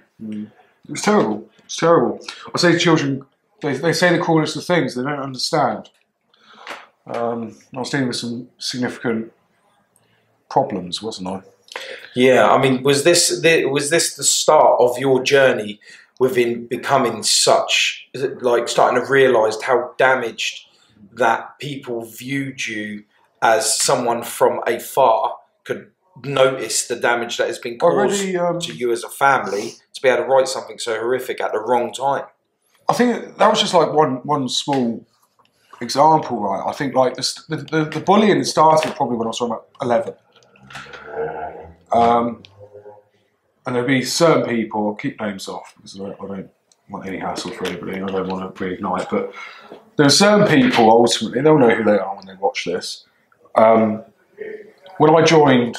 It's terrible. It's terrible. I say to children, they say the cruelest of things, they don't understand. I was dealing with some significant problems, wasn't I? Yeah, I mean, was this the start of your journey within becoming such, like, starting to realise how damaged that people viewed you as someone from afar could notice the damage that has been caused to you as a family, to be able to write something so horrific at the wrong time? I think that was just like one small example, right? I think like the bullying started probably when I was around 11. And there'd be certain people, I'll keep names off because I don't want any hassle for anybody, I don't want to reignite, but there are certain people, ultimately, they'll know who they are when they watch this. When I joined,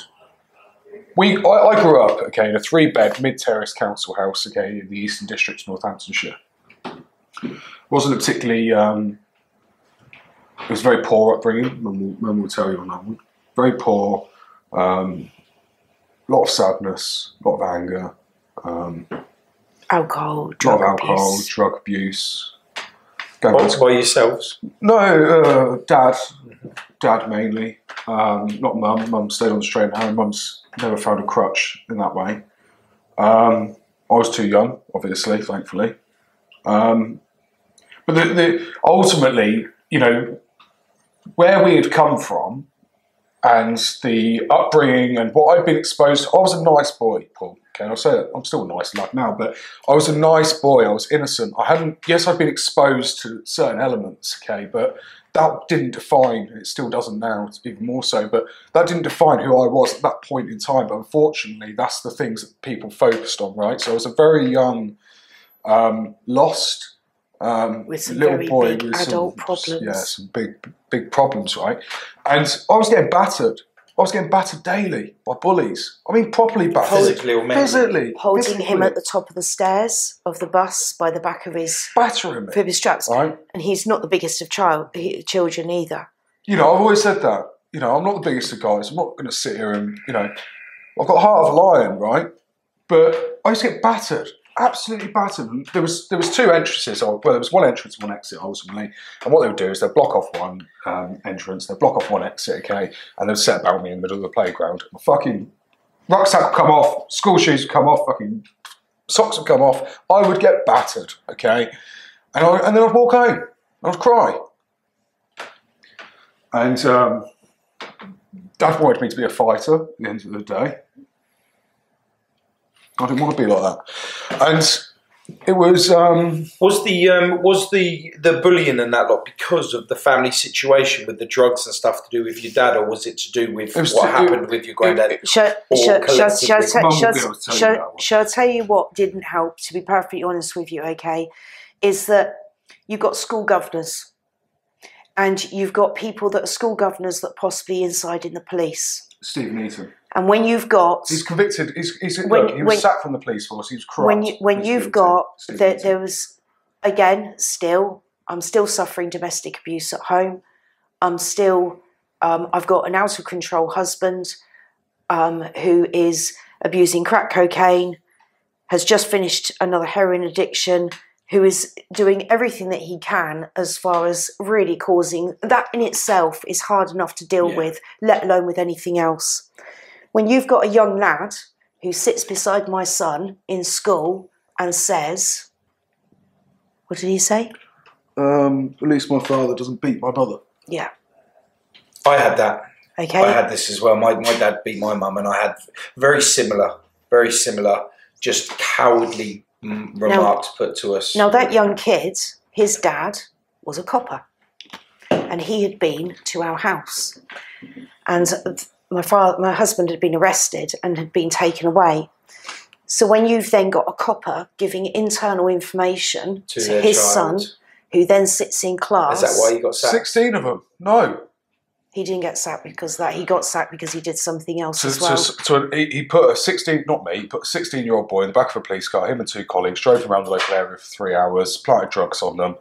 I grew up, okay, in a 3-bed mid-terrace council house, okay, in the Eastern District of Northamptonshire. It wasn't a particularly, it was a very poor upbringing, Mum will tell you on that one. Very poor, a lot of sadness, a lot of anger. Alcohol, drug abuse. Drug abuse. By yourselves? No, Dad mainly. Not Mum. Mum stayed on the straight and narrow. Mum's never found a crutch in that way. I was too young, obviously, thankfully. But ultimately, you know, where we had come from and the upbringing and what I'd been exposed to, I was a nice boy, Paul. Okay, I'll say that I'm still a nice lad now, but I was a nice boy. I was innocent. Yes, I'd been exposed to certain elements, okay, but that didn't define, it still doesn't now, even more so, but that didn't define who I was at that point in time. But unfortunately, that's the things that people focused on, right? So I was a very young, lost with some little very boy big with adult some, problems. Yeah, some big problems, right? And I was getting battered. I was getting battered daily by bullies. I mean, properly battered. Physically or mentally? Physically. Holding him at the top of the stairs of the bus by the back of his battering me. Of his straps. Right. And he's not the biggest of children either. You know, I've always said that. You know, I'm not the biggest of guys. I'm not going to sit here and, you know, I've got a heart of a lion, right? But I used to get battered. Absolutely battered. And there was 2 entrances. Well, there was 1 entrance and 1 exit ultimately. And what they would do is they'd block off 1 entrance, they'd block off 1 exit, okay, and they'd set about me in the middle of the playground. My fucking rucksack would come off, school shoes would come off, fucking socks would come off. I would get battered, okay, and then I'd walk home. I'd cry. And Dad wanted me to be a fighter at the end of the day. I didn't want to be like that. And it was... Was the bullying and that lot because of the family situation with the drugs and stuff to do with your dad, or was it to do with what happened with your granddad? Shall I tell you what didn't help, to be perfectly honest with you, okay, is that you've got school governors and you've got people that are school governors that possibly inside in the police. Stephen Eaton. And when you've got... He's convicted. He was sacked from the police force. He was corrupt. When you've got... There was... Again, I'm still suffering domestic abuse at home. I've got an out-of-control husband who is abusing crack cocaine, has just finished another heroin addiction, who is doing everything that he can as far as really causing... That in itself is hard enough to deal with, let alone with anything else. When you've got a young lad who sits beside my son in school and says... What did he say? At least my father doesn't beat my mother. Yeah. I had that. Okay. I had this as well. My dad beat my mum, and I had very similar, just cowardly remarks put to us. Now, that young kid, his dad was a copper, and he had been to our house. And my husband had been arrested and had been taken away. So when you've then got a copper giving internal information to his son, who then sits in class... Is that why you got sacked? 16 of them. No. He didn't get sacked because of that. He got sacked because he did something else as well. So he put a 16, not me, he put a 16-year-old boy in the back of a police car, him and 2 colleagues, drove around the local area for 3 hours, planted drugs on them.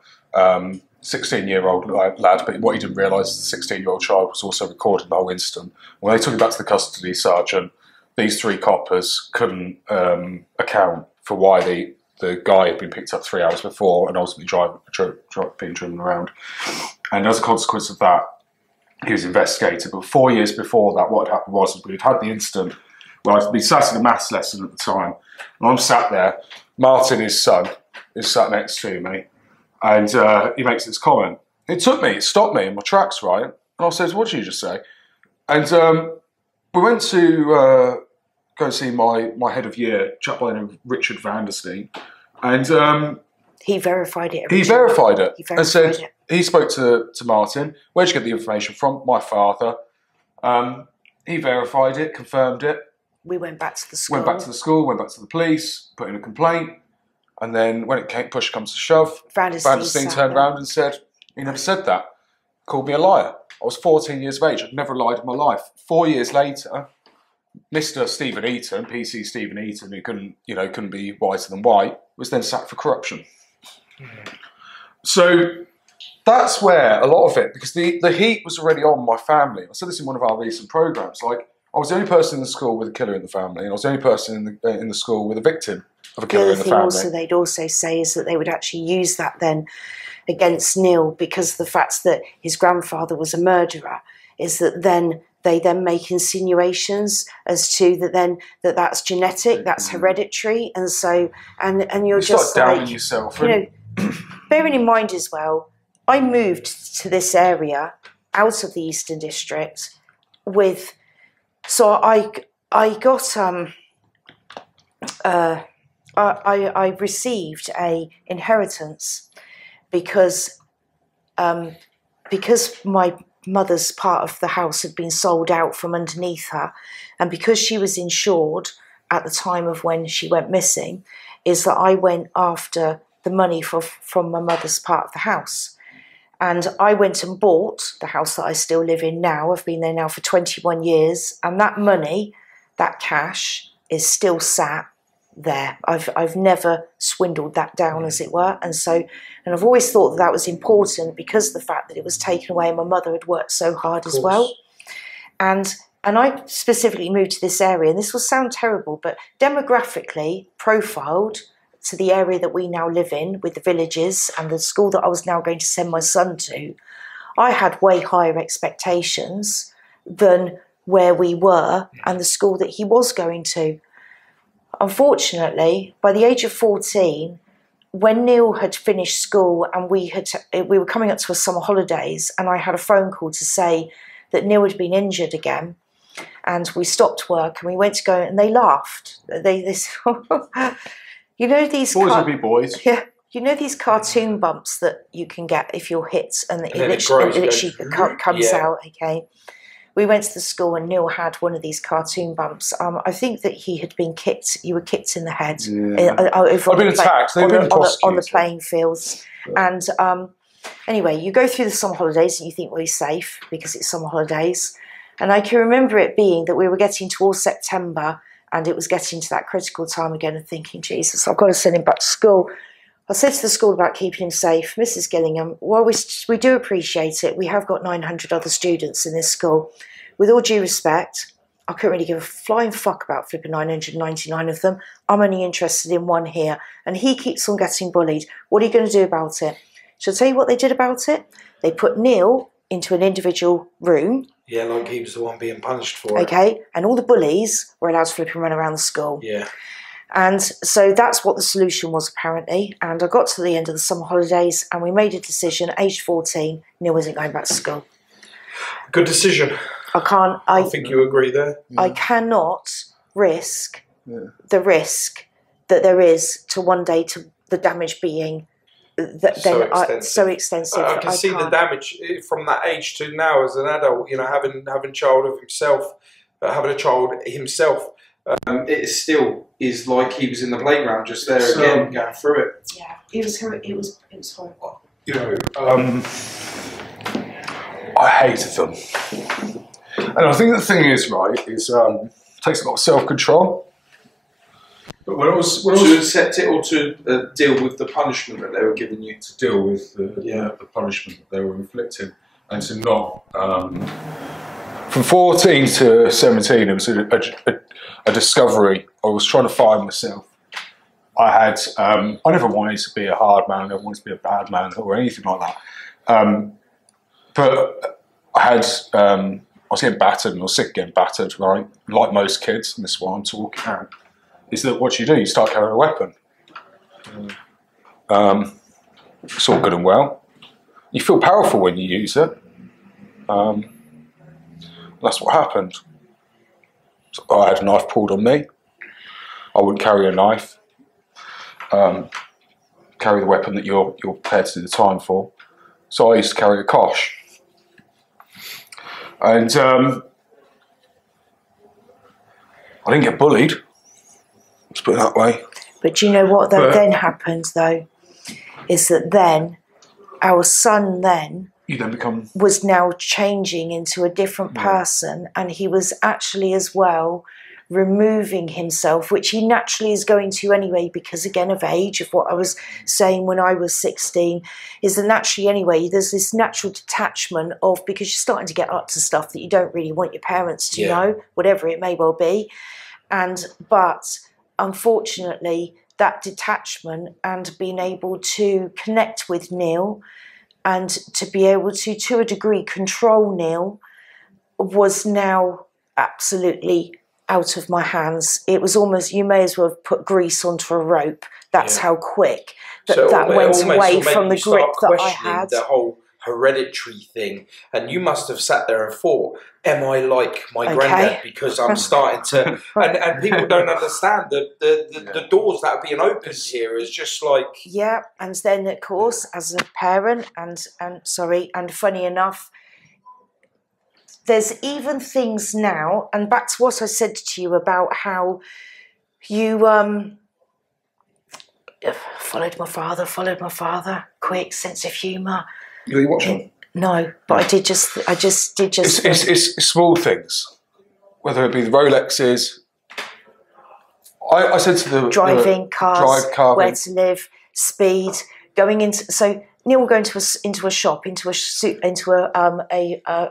16-year-old lad, but what he didn't realise is the 16-year-old child was also recording the whole incident. When they took him back to the custody sergeant, these 3 coppers couldn't account for why the guy had been picked up 3 hours before and ultimately being driven around. And as a consequence of that, he was investigated. But 4 years before that, what had happened was we'd had the incident where I'd been sat in a maths lesson at the time, and I'm sat there. Martin, his son, is sat next to me, and he makes this comment. It stopped me in my tracks, right? And I said, "What did you just say?" And we went to go and see my head of year, a chap by the name of Richard Vanderstein, and he verified it. He verified it. And said he spoke to Martin. Where'd you get the information from? My father. He verified it, confirmed it. We went back to the school. Went back to the police, put in a complaint, and then when push comes to shove, Vanderstein turned around and said, "He never said that." Called me a liar. I was 14 years of age. I'd never lied in my life. 4 years later, Mr. Stephen Eaton, PC Stephen Eaton, who couldn't be whiter than white, was then sacked for corruption. So that's where a lot of it, because the heat was already on my family. I said this in one of our recent programs. Like, I was the only person in the school with a killer in the family, and I was the only person in the school with a victim of a killer in the family. The other thing they'd also say is that they would actually use that then against Neil, because the fact that his grandfather was a murderer, is that then they then make insinuations as to that's genetic, that's hereditary, and so and you're just start doubting yourself. Bearing in mind as well, I moved to this area out of the Eastern District with, so I received a inheritance because my mother's part of the house had been sold out from underneath her, and because she was insured at the time of when she went missing, is that I went after the money from my mother's part of the house. And I went and bought the house that I still live in now. I've been there now for 21 years. And that money, that cash, is still sat there. I've never swindled that down, as it were. And I've always thought that was important because of the fact that it was taken away and my mother had worked so hard as well. And I specifically moved to this area, and this will sound terrible, but demographically profiled to the area that we now live in, with the villages and the school that I was now going to send my son to, I had way higher expectations than where we were and the school that he was going to. Unfortunately, by the age of 14, when Neil had finished school and we were coming up to our summer holidays, and I had a phone call to say that Neil had been injured again, and we stopped work and we went to go, and they laughed. You know these boys will be boys. Yeah, you know these cartoon bumps that you can get if you're hit, and it literally comes out. Okay, we went to the school and Neil had one of these cartoon bumps. I think that he had been kicked. You were kicked in the head. Yeah. I've been attacked. On the playing fields, and anyway, you go through the summer holidays and you think, well, he's safe because it's summer holidays. And I can remember it being that we were getting towards September, and it was getting to that critical time again, and thinking, Jesus, I've got to send him back to school. I said to the school about keeping him safe, Mrs. Gillingham, well, we do appreciate it. We have got 900 other students in this school. With all due respect, I couldn't really give a flying fuck about flipping 999 of them. I'm only interested in one here, and he keeps on getting bullied. What are you going to do about it? Shall I tell you what they did about it? They put Neil into an individual room. Yeah, like he was the one being punished for it. Okay, and all the bullies were allowed to flip and run around the school. Yeah. And so that's what the solution was, apparently. And I got to the end of the summer holidays and we made a decision, aged 14, Neil wasn't going back to school. Good decision. I think you agree there. I cannot risk the risk that there is to one day to the damage being so extensive. I can see the damage from that age to now as an adult. You know, having a child of himself, having a child himself. It still is like he was in the playground, just there again, going through it. Yeah, it was horrible. You know, I hated them. And I think the thing is, right, is it takes a lot of self-control. But when I was to accept it or to deal with the punishment that they were giving you? to deal with the punishment that they were inflicting, and to not. From 14 to 17, it was a discovery. I was trying to find myself. I never wanted to be a hard man, I never wanted to be a bad man or anything like that. But I was getting battered, and I was sick of getting battered, right? Like most kids, and this is what I'm talking about, is that what you do, you start carrying a weapon. It's all good and well. You feel powerful when you use it. That's what happened. So I had a knife pulled on me. I wouldn't carry a knife. Carry the weapon that you're prepared to do the time for. So I used to carry a kosh. And I didn't get bullied. Let's put it that way. But do you know what then happened, though? Is that then our son then You then become... was now changing into a different person, and he was actually as well removing himself, which he naturally is going to anyway, because again of age, of what I was saying when I was 16, is that naturally anyway there's this natural detachment of, because you're starting to get up to stuff that you don't really want your parents to know, whatever it may well be. But unfortunately that detachment and being able to connect with Neil and to be able to a degree, control Neil was now absolutely out of my hands. It was almost, you may as well have put grease onto a rope. That's how quick that went away from the grip that I had. The whole hereditary thing, and you must have sat there and thought, am I like my granddad, because I'm starting to and people don't understand the doors that are being opened here is just like, and then of course as a parent and funny enough, there's even things now, and back to what I said to you about how you followed my father, quick sense of humour. You watch them? No, but I did just. It's small things, whether it be the Rolexes. I said to the driving cars, where to live, speed, going into. So Neil will go into a shop, into a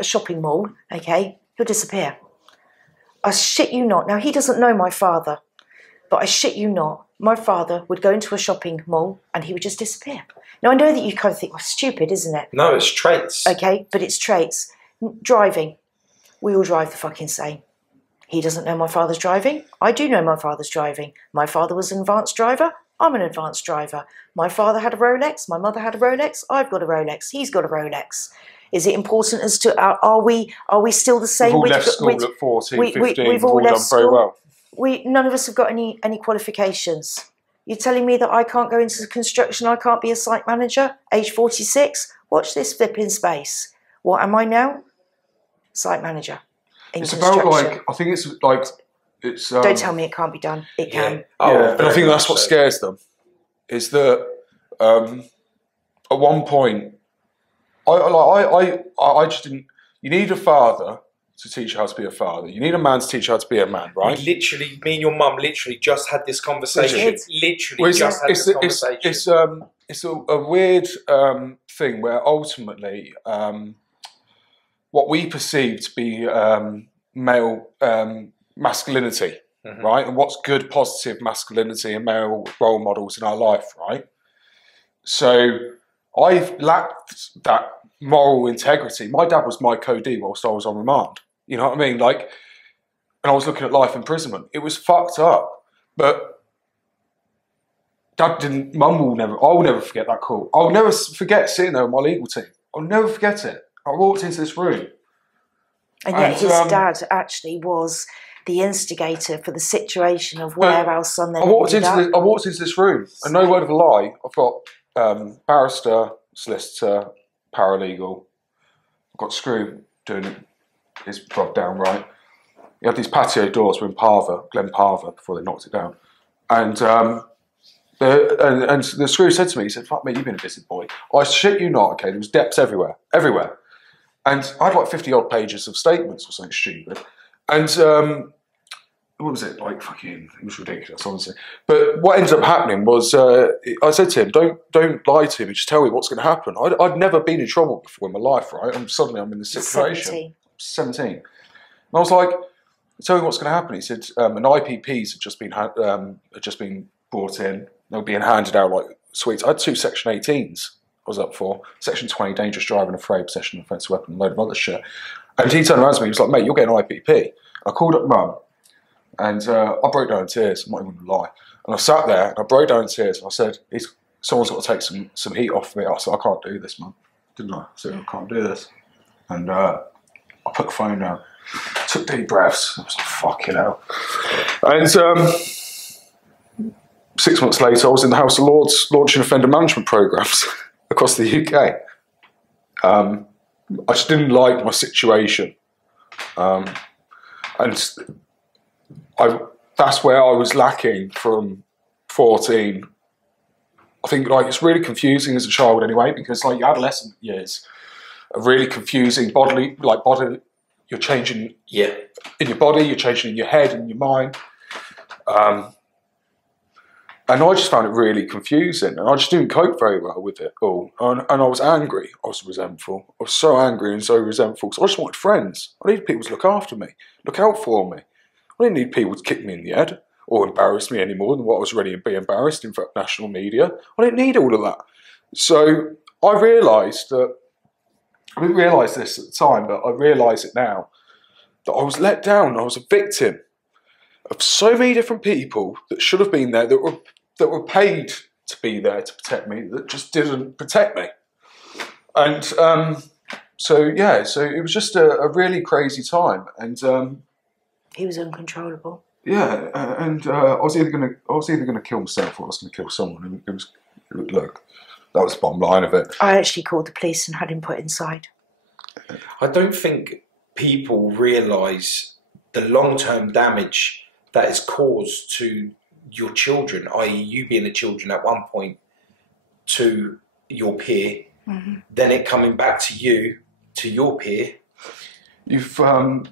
shopping mall. Okay, he'll disappear. I shit you not. Now he doesn't know my father, but I shit you not. My father would go into a shopping mall and he would just disappear. Now, I know that you kind of think, well, stupid, isn't it? No, it's traits. Okay, but it's traits. Driving. We all drive the fucking same. He doesn't know my father's driving. I do know my father's driving. My father was an advanced driver. I'm an advanced driver. My father had a Rolex. My mother had a Rolex. I've got a Rolex. He's got a Rolex. Is it important as to, are we still the same? We've all left school at 14, 15. We've all left done very well. None of us have got any qualifications. You're telling me that I can't go into construction, I can't be a site manager, age 46? Watch this flipping space. What am I now? Site manager in construction. About like, I think it's like, it's... Don't tell me it can't be done. It can. And I think that's what scares them, is that at one point, I just didn't... You need a father to teach you how to be a father. You need a man to teach you how to be a man, right? Literally, me and your mum literally just had this conversation. It's a weird thing where ultimately what we perceive to be male masculinity, right? And what's good, positive masculinity and male role models in our life, right? So I've lacked that moral integrity. My dad was my co-D whilst I was on remand. You know what I mean? Like, and I was looking at life imprisonment. It was fucked up. But Dad didn't, Mum will never, I will never forget that call. I'll never forget sitting there with my legal team. I'll never forget it. I walked into this room. And yet his dad actually was the instigator for the situation of where our son then ended up. I walked into this room, and no word of a lie, I've got barrister, solicitor, paralegal. I've got Screw doing his job down right. He had these patio doors with Glen Parva, before they knocked it down. And the Screw said to me, he said, fuck me, you've been a busy boy. I shit you not, okay, there was depths everywhere. And I had like 50 odd pages of statements or something stupid. And what was it? Like fucking, it was ridiculous, honestly. But what ended up happening was, I said to him, don't lie to me, just tell me what's going to happen. I'd never been in trouble before in my life, right? And suddenly I'm in this situation. 17. And I was like, tell me what's going to happen. He said, an IPPs had just been brought in. They were being handed out like sweets. I had 2 Section 18s I was up for. Section 20, dangerous driving, afraid, possession of offensive weapon, and a load of other shit. And he turned around to me, he was like, mate, you're getting IPP. I called up Mum, and I broke down in tears, I'm not even going to lie. And I sat there, and I broke down in tears, and I said, someone's got to take some heat off me. I said, I can't do this, Mum. Didn't I? I said, I can't do this. And I put the phone down, took deep breaths, I was like, fucking hell. And 6 months later, I was in the House of Lords launching offender management programmes across the UK. I just didn't like my situation. And that's where I was lacking from 14. I think like it's really confusing as a child anyway, because like your adolescent years are really confusing bodily, you're changing in your body, you're changing in your head and your mind. And I just found it really confusing, and I just didn't cope very well with it all. And I was angry, I was resentful. I was so angry and so resentful, because I just wanted friends. I needed people to look after me, look out for me. I didn't need people to kick me in the head or embarrass me any more than what I was ready to be embarrassed in front of national media. I didn't need all of that. So I realised that, I didn't realise this at the time, but I realise it now, that I was let down. I was a victim of so many different people that should have been there, that were paid to be there to protect me, that just didn't protect me. And so it was just a really crazy time. And he was uncontrollable. Yeah, and I was either gonna kill myself or I was gonna kill someone. And it was, look, that was the bottom line of it. I actually called the police and had him put inside. I don't think people realise the long-term damage that is caused to your children, i.e. you being a children at one point to your peer, then it coming back to you, to your peer. You've, I'm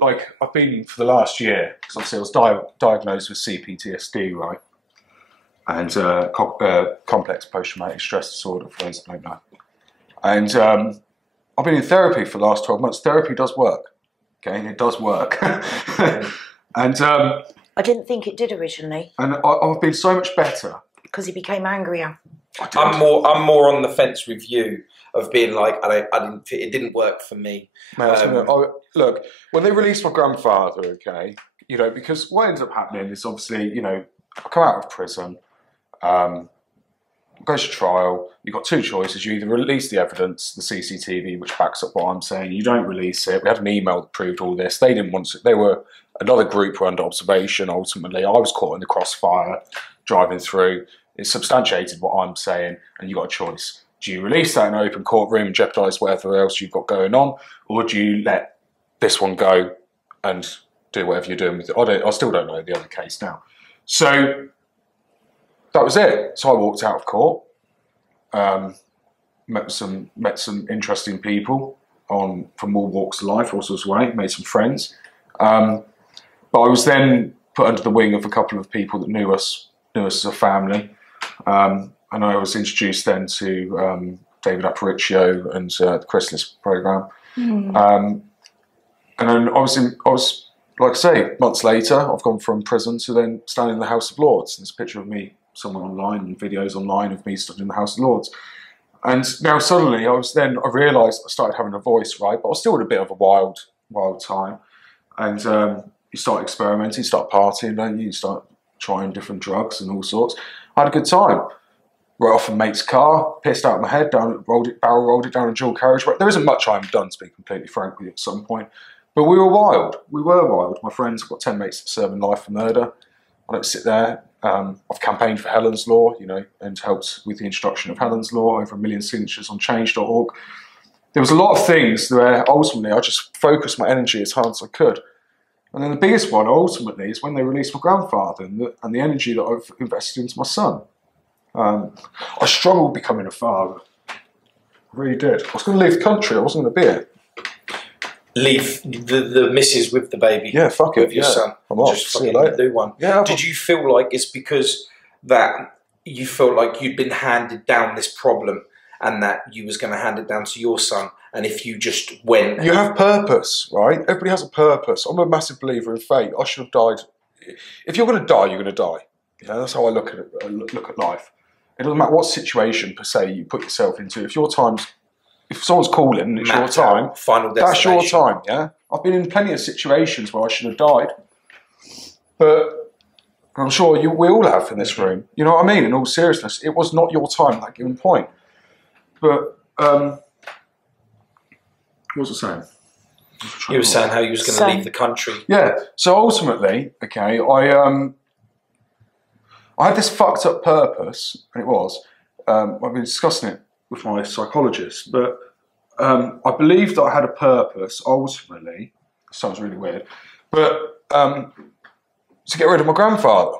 like, I've been for the last year, because obviously I was diagnosed with CPTSD, right? And complex post-traumatic stress disorder, for those that don't know. And I've been in therapy for the last 12 months. Therapy does work, okay? It does work. And I didn't think it did originally. And I've been so much better. Because he became angrier. I'm more on the fence with you, of being like, it didn't work for me. Look, when they released my grandfather, okay, you know, because what ends up happening is obviously, you know, I come out of prison, goes to trial, you've got 2 choices. You either release the evidence, the CCTV, which backs up what I'm saying, you don't release it. We had an email that proved all this. They didn't want to, another group were under observation, ultimately. I was caught in the crossfire, driving through. It substantiated what I'm saying, and you've got a choice. Do you release that in an open courtroom and jeopardise whatever else you've got going on, or do you let this one go and do whatever you're doing with it? I still don't know the other case now. So that was it. So I walked out of court, met some interesting people from all walks of life, all sorts of ways, made some friends. But I was then put under the wing of a couple of people that knew us as a family. And I was introduced then to David Aparicio and the Chrysalis programme. And then I was, like I say, months later, I've gone from prison to then standing in the House of Lords. There's a picture of me somewhere online and videos online of me stood in the House of Lords. And now suddenly I realised I started having a voice, right? But I was still in a bit of a wild time. And you start experimenting, you start partying, don't you? You start trying different drugs and all sorts. I had a good time. Right off a mate's car, pissed out my head, barrel rolled it down a dual carriageway. There isn't much I haven't done, to be completely frank with you, at some point. But we were wild. We were wild. My friends, I've got 10 mates that serve in life for murder. I don't sit there. I've campaigned for Helen's Law, you know, and helped with the introduction of Helen's Law, over 1 million signatures on change.org. There was a lot of things where ultimately I just focused my energy as hard as I could. And then the biggest one ultimately is when they released my grandfather and the energy that I've invested into my son. I struggled becoming a father. really did. I was going to leave the country. I wasn't going to be here. Leave the missus with the baby. Yeah, fuck it. With your son. I'm off. Just See you fucking later. do one. Yeah. Did you feel like it's because that you felt like you'd been handed down this problem and that you was going to hand it down to your son, and if you just went... You have purpose, right? Everybody has a purpose. I'm a massive believer in fate. I should have died. If you're going to die, you're going to die. You know, that's how I look at it, look at life. It doesn't matter what situation, per se, you put yourself into. If someone's calling and it's your time, that's your time, yeah? I've been in plenty of situations where I should have died. But I'm sure we all have in this room. You know what I mean? In all seriousness, it was not your time at that given point. But, what was I saying? You were saying how you was going to leave the country. Yeah. So ultimately, okay, I had this fucked up purpose, and it was, I've been discussing it with my psychologist, but I believed that I had a purpose, ultimately, sounds really weird, but to get rid of my grandfather,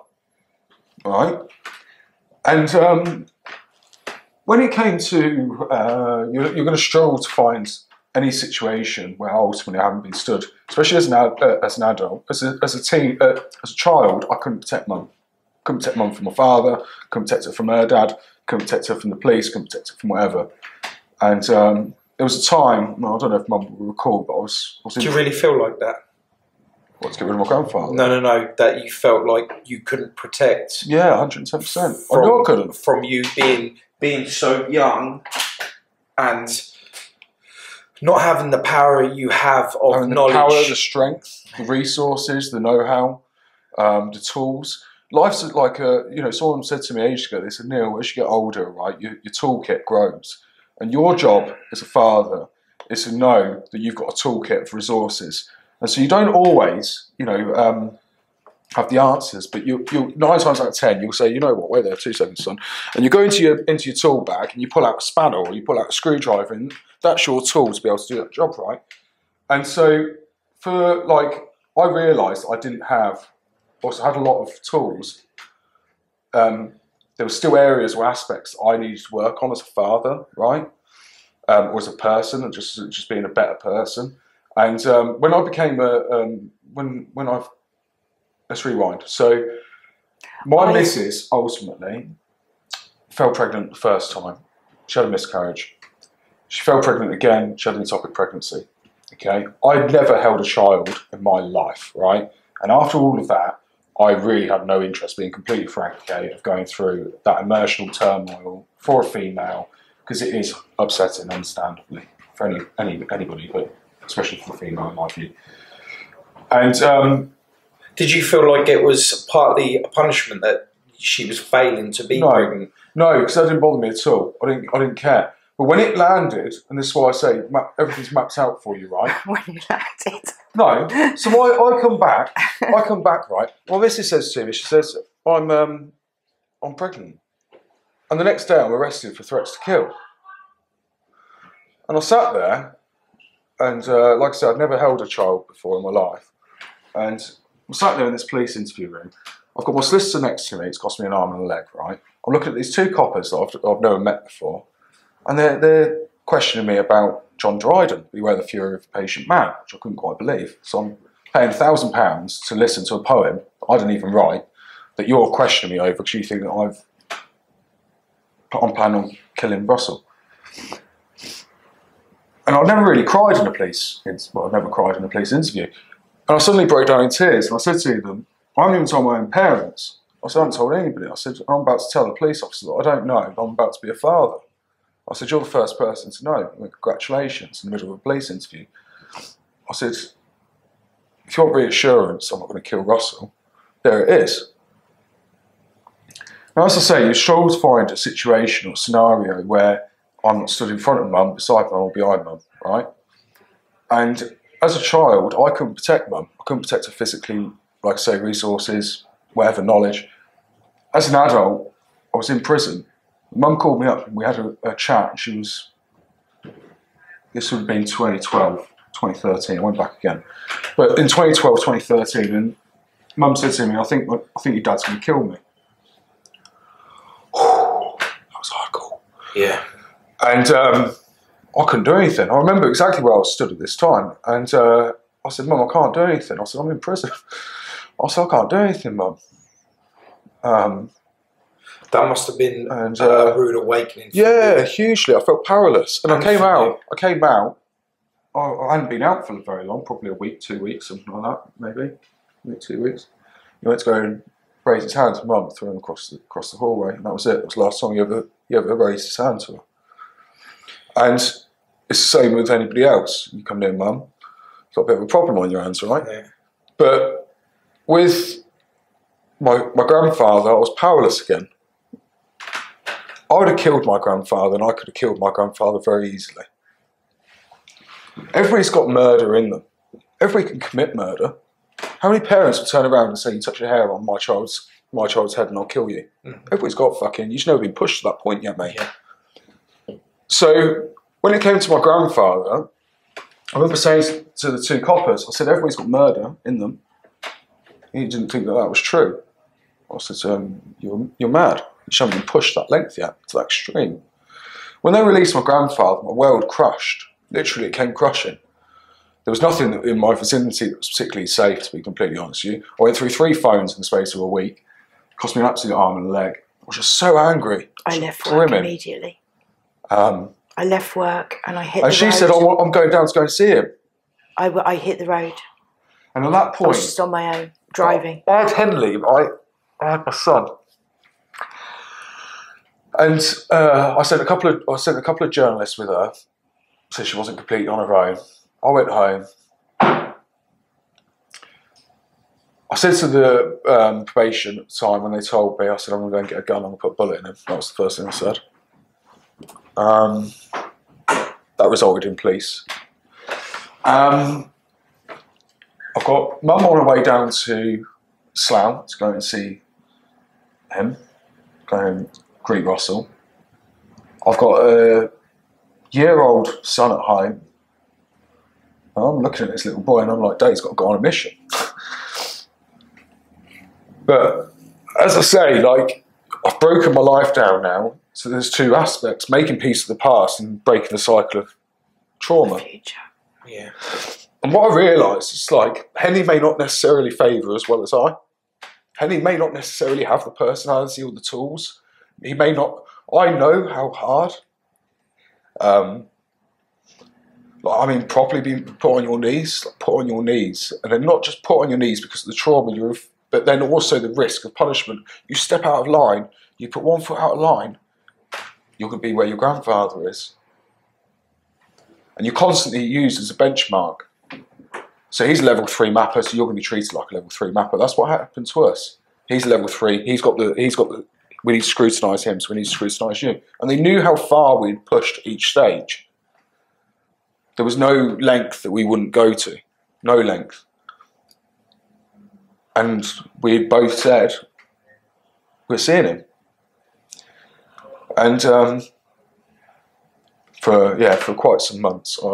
right? And when it came to, you're going to struggle to find any situation where ultimately I haven't been stood, especially as an adult, as a child, I couldn't protect mum. Couldn't protect mum from my father, couldn't protect her from her dad, couldn't protect her from the police, couldn't protect her from whatever. And there was a time, well, I don't know if mum will recall, but I was Do you really feel like that? What, to get rid of my grandfather? No, that you felt like you couldn't protect. Yeah, 110%. I know I couldn't. From you being so young and not having the power you have of having knowledge. The power, the strength, the resources, the know-how, the tools. Life's like someone said to me ages ago, they said, Neil, as you get older, right, your toolkit grows. And your job as a father is to know that you've got a toolkit of resources. And so you don't always, have the answers, but you 9 times out of 10, you'll say, you know what, wait there, 2 seconds, son. And you go into your tool bag and you pull out a spanner or you pull out a screwdriver, and that's your tool to be able to do that job, right? And so I realised I didn't have, also had a lot of tools. There were still areas or aspects I needed to work on as a father, right? Or as a person, and just being a better person. And when I became let's rewind. So my missus ultimately fell pregnant the first time. She had a miscarriage. She fell pregnant again. She had an ectopic pregnancy. Okay, I'd never held a child in my life, right? And after all of that, I really had no interest, being completely frank, okay, of going through that emotional turmoil for a female, because it is upsetting, understandably, for anybody, but especially for the female, in my view. And did you feel like it was partly a punishment that she was failing to be pregnant? No, because that didn't bother me at all. I didn't care. But when it landed, and this is why I say everything's mapped out for you, right? When it landed. No. So I come back, right? Well, Missy says to me, she says, I'm pregnant. And the next day I'm arrested for threats to kill. And I sat there, and like I said, I'd never held a child before in my life. And I sat there in this police interview room. I've got my solicitor next to me, it's cost me an arm and a leg, right? I'm looking at these 2 coppers that I've never met before. And they're questioning me about John Dryden, Beware the Fury of the Patient Man, which I couldn't quite believe. So I'm paying £1,000 to listen to a poem that I didn't even write, that you're questioning me over because you think that I'm planning on killing Russell. And I've never really cried in a police interview. And I suddenly broke down in tears, and I said to them, I haven't even told my own parents. I said, I haven't told anybody. I said, I'm about to tell the police officer that I don't know, I'm about to be a father. I said, you're the first person to know. Well, congratulations, in the middle of a police interview. I said, if you want reassurance I'm not going to kill Russell, there it is. Now, as I say, you struggle to find a situation or scenario where I'm not stood in front of mum, beside mum, or behind mum, right? And as a child, I couldn't protect mum. I couldn't protect her physically, like I say, resources, whatever, knowledge. As an adult, I was in prison. Mum called me up and we had a chat, and she was, this would have been 2012, 2013, I went back again. But in 2012, 2013, and Mum said to me, I think your dad's going to kill me. That was hardcore. Yeah. And I couldn't do anything. I remember exactly where I was stood at this time. And I said, Mum, I can't do anything. I said, I'm in prison. I said, I can't do anything, Mum. That must have been a rude awakening. Yeah, hugely. I felt powerless. And I came out. I hadn't been out for very long, probably a week, 2 weeks, something like that, maybe. Maybe 2 weeks. He went to go and raise his hand to Mum, threw him across the hallway, and that was it. That was the last time he ever raised his hand to her. And it's the same with anybody else. You come near Mum, you've got a bit of a problem on your hands, right? Yeah. But with my grandfather, I was powerless again. I would have killed my grandfather, and I could have killed my grandfather very easily. Everybody's got murder in them. Everybody can commit murder. How many parents will turn around and say, you touch your hair on my child's head and I'll kill you? Everybody's got fucking, you've never been pushed to that point yet, mate. Yeah. So when it came to my grandfather, I remember saying to the two coppers, I said, everybody's got murder in them. He didn't think that was true. I said, you're mad. You haven't been pushed that length yet, to that extreme. When they released my grandfather, my world crushed. Literally, it came crushing. There was nothing in my vicinity that was particularly safe, to be completely honest with you. I went through 3 phones in the space of a week. It cost me an absolute arm and a leg. I was just so angry. I left work immediately. I left work and I hit the road. And she said, I'm going down to go and see him. I hit the road. And at that point... I was just on my own, driving. I had Henley, I had my son. And I sent a couple of journalists with her, so she wasn't completely on her own. I went home. I said to the probation at the time when they told me, I said, I'm going to go and get a gun, I'm going to put a bullet in him. That was the first thing I said. That resulted in police. I've got Mum on her way down to Slough to go and see him, go and greet Russell. I've got a year-old son at home. I'm looking at this little boy and I'm like, Dave's got to go on a mission. But as I say, like, I've broken my life down now. So there's 2 aspects: making peace with the past and breaking the cycle of trauma. The future. Yeah. And what I realised is, like, Henny may not necessarily favour as well as I. Henny may not necessarily have the personality or the tools. He may not. I know how hard. Properly being put on your knees, and then not just put on your knees because of the trauma but then also the risk of punishment. You step out of line, you put 1 foot out of line, you're going to be where your grandfather is. And you're constantly used as a benchmark. So he's a level 3 mapper, so you're going to be treated like a level 3 mapper. That's what happened to us. He's a level 3, we need to scrutinise him, so we need to scrutinise you. And they knew how far we'd pushed each stage. There was no length that we wouldn't go to. No length. And we both said, we're seeing him. And for quite some months, I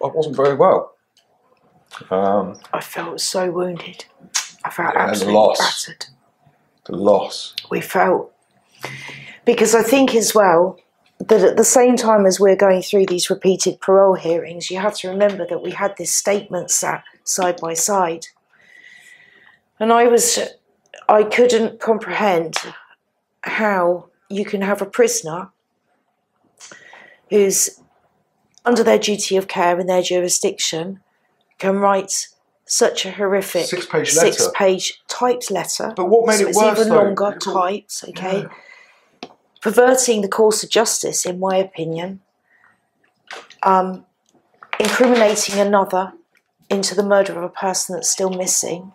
wasn't very well. I felt so wounded. I felt absolutely battered. The loss. We felt... Because I think as well, that at the same time as we're going through these repeated parole hearings, you have to remember that we had this statement sat side by side. And I couldn't comprehend how you can have a prisoner who's under their duty of care in their jurisdiction can write such a horrific 6-page typed letter. But what made it worse, it's even longer, typed, okay? Yeah. Perverting the course of justice, in my opinion. Incriminating another into the murder of a person that's still missing.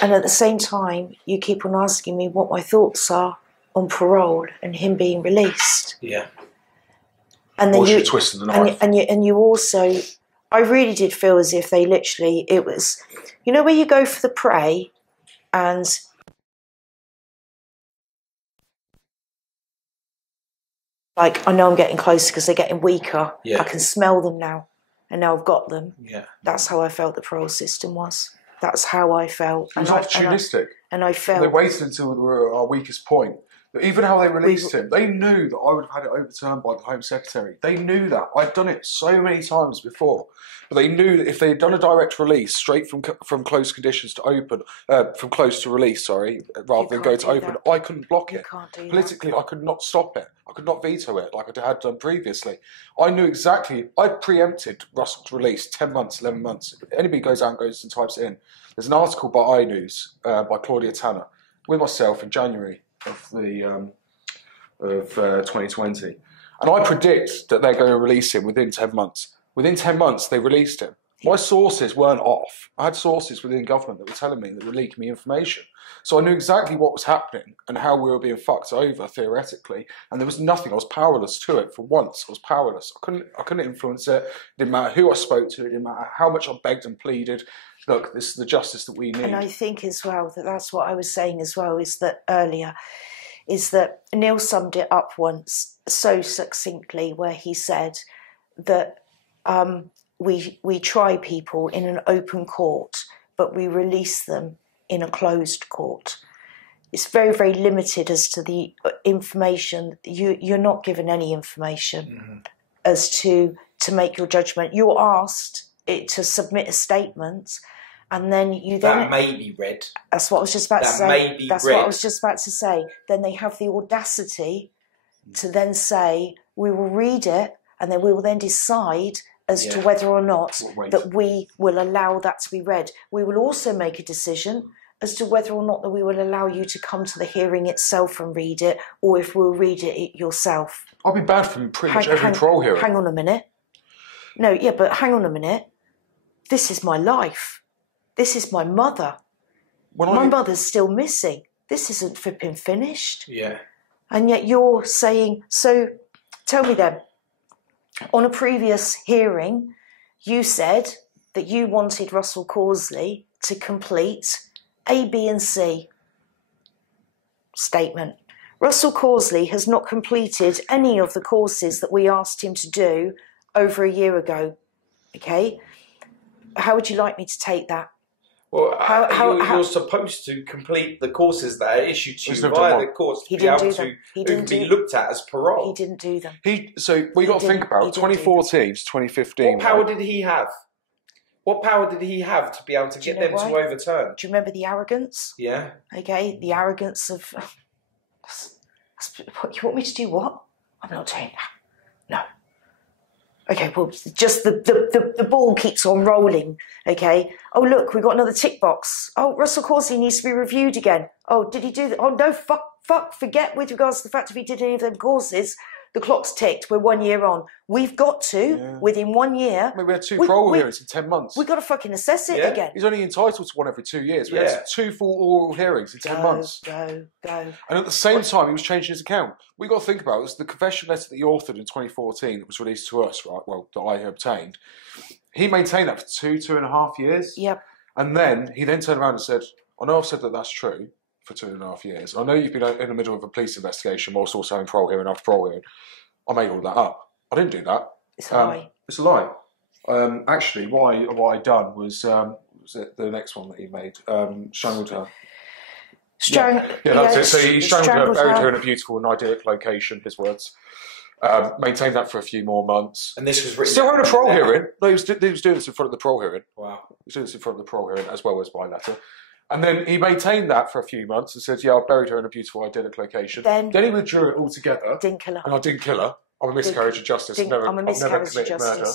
And at the same time, you keep on asking me what my thoughts are on parole and him being released. Yeah. And then you twisted the knife. And you also, I really did feel as if they literally, it was, you know where you go for the prey and like, I know I'm getting closer because they're getting weaker. Yeah. I can smell them now. And now I've got them. Yeah. That's how I felt the parole system was. That's how I felt. It was opportunistic. And I felt... They waited until we were at our weakest point Even how they released him, they knew that I would have had it overturned by the Home Secretary. They knew that. I'd done it so many times before. But they knew that if they had done a direct release straight from closed conditions to open, from closed to release, sorry, rather than go to open, I couldn't block it. Politically, I could not stop it. I could not veto it like I had done previously. I knew exactly, I preempted Russell's release 10 months, 11 months. If anybody goes out and types it in, there's an article by iNews, by Claudia Tanner, with myself in January of 2020. And I predict that they're going to release him within 10 months. Within 10 months, they released him. My sources weren't off. I had sources within government that were telling me, that were leaking me information. So I knew exactly what was happening and how we were being fucked over, theoretically. And there was nothing. I was powerless to it for once. I was powerless. I couldn't influence it. It didn't matter who I spoke to. It didn't matter how much I begged and pleaded. Look, this is the justice that we need. And I think as well that that's what I was saying as well, is that earlier, is that Neil summed it up once so succinctly where he said that we try people in an open court, but we release them in a closed court. It's very, very limited as to the information. You're not given any information as to make your judgment. You're asked to submit a statement, and then that may be read. That's what I was just about to say. That's what I was just about to say. Then they have the audacity to then say, we will read it, and then we will then decide as to whether or not that we will allow that to be read. We will also make a decision as to whether or not that we will allow you to come to the hearing itself and read it, or if we'll read it yourself. I'll be banned from pretty much every parole hearing. Hang on a minute. No, yeah, but hang on a minute. This is my life. This is my mother. My mother's still missing. This isn't flipping finished. Yeah. And yet you're saying, so tell me then, on a previous hearing, you said that you wanted Russell Causley to complete A, B and C statement. Russell Causley has not completed any of the courses that we asked him to do over a year ago. Okay? How would you like me to take that? Well, you're supposed to complete the courses that are issued to you via the courts to be able to be looked at as parole. He didn't do them. So what you got to think about, 2014 to 2015. What power did he have? What power did he have to be able to get them to overturn? Do you remember the arrogance? Yeah. Okay, the arrogance of... You want me to do what? I'm not doing that. No. Okay, well, just the ball keeps on rolling, okay? Oh, look, we've got another tick box. Oh, Russell Causley needs to be reviewed again. Oh, did he do that? Oh, no, forget with regards to the fact if he did any of them courses, the clock's ticked, we're 1 year on. We've got to, within 1 year... I mean, we had two parole hearings in 10 months. We've got to fucking assess it again. He's only entitled to one every 2 years. We had 2 full oral hearings in 10 months. Go. And at the same time, he was changing his account. We got to think about this. The confession letter that he authored in 2014 that was released to us, right, well, that I obtained, he maintained that for 2.5 years. Yep. And then he then turned around and said, I know I've said that that's true for 2.5 years. I know you've been in the middle of a police investigation whilst also having parole hearing after parole hearing. I made all that up. I didn't do that. It's a lie. It's a lie. Actually, what I done was it the next one that he made? Strangled her. That's it. So he strangled her, buried her in a beautiful and idyllic location, his words. Maintained that for a few more months. And this was written... Still having a parole hearing. No, he was doing this in front of the parole hearing. Wow. He was doing this in front of the parole hearing as well as by letter. And then he maintained that for a few months and said, I buried her in a beautiful, idyllic location. Then he withdrew it altogether. Didn't kill her. And I didn't kill her. I'm a miscarriage of justice. I'm a miscarriage of justice. Murder.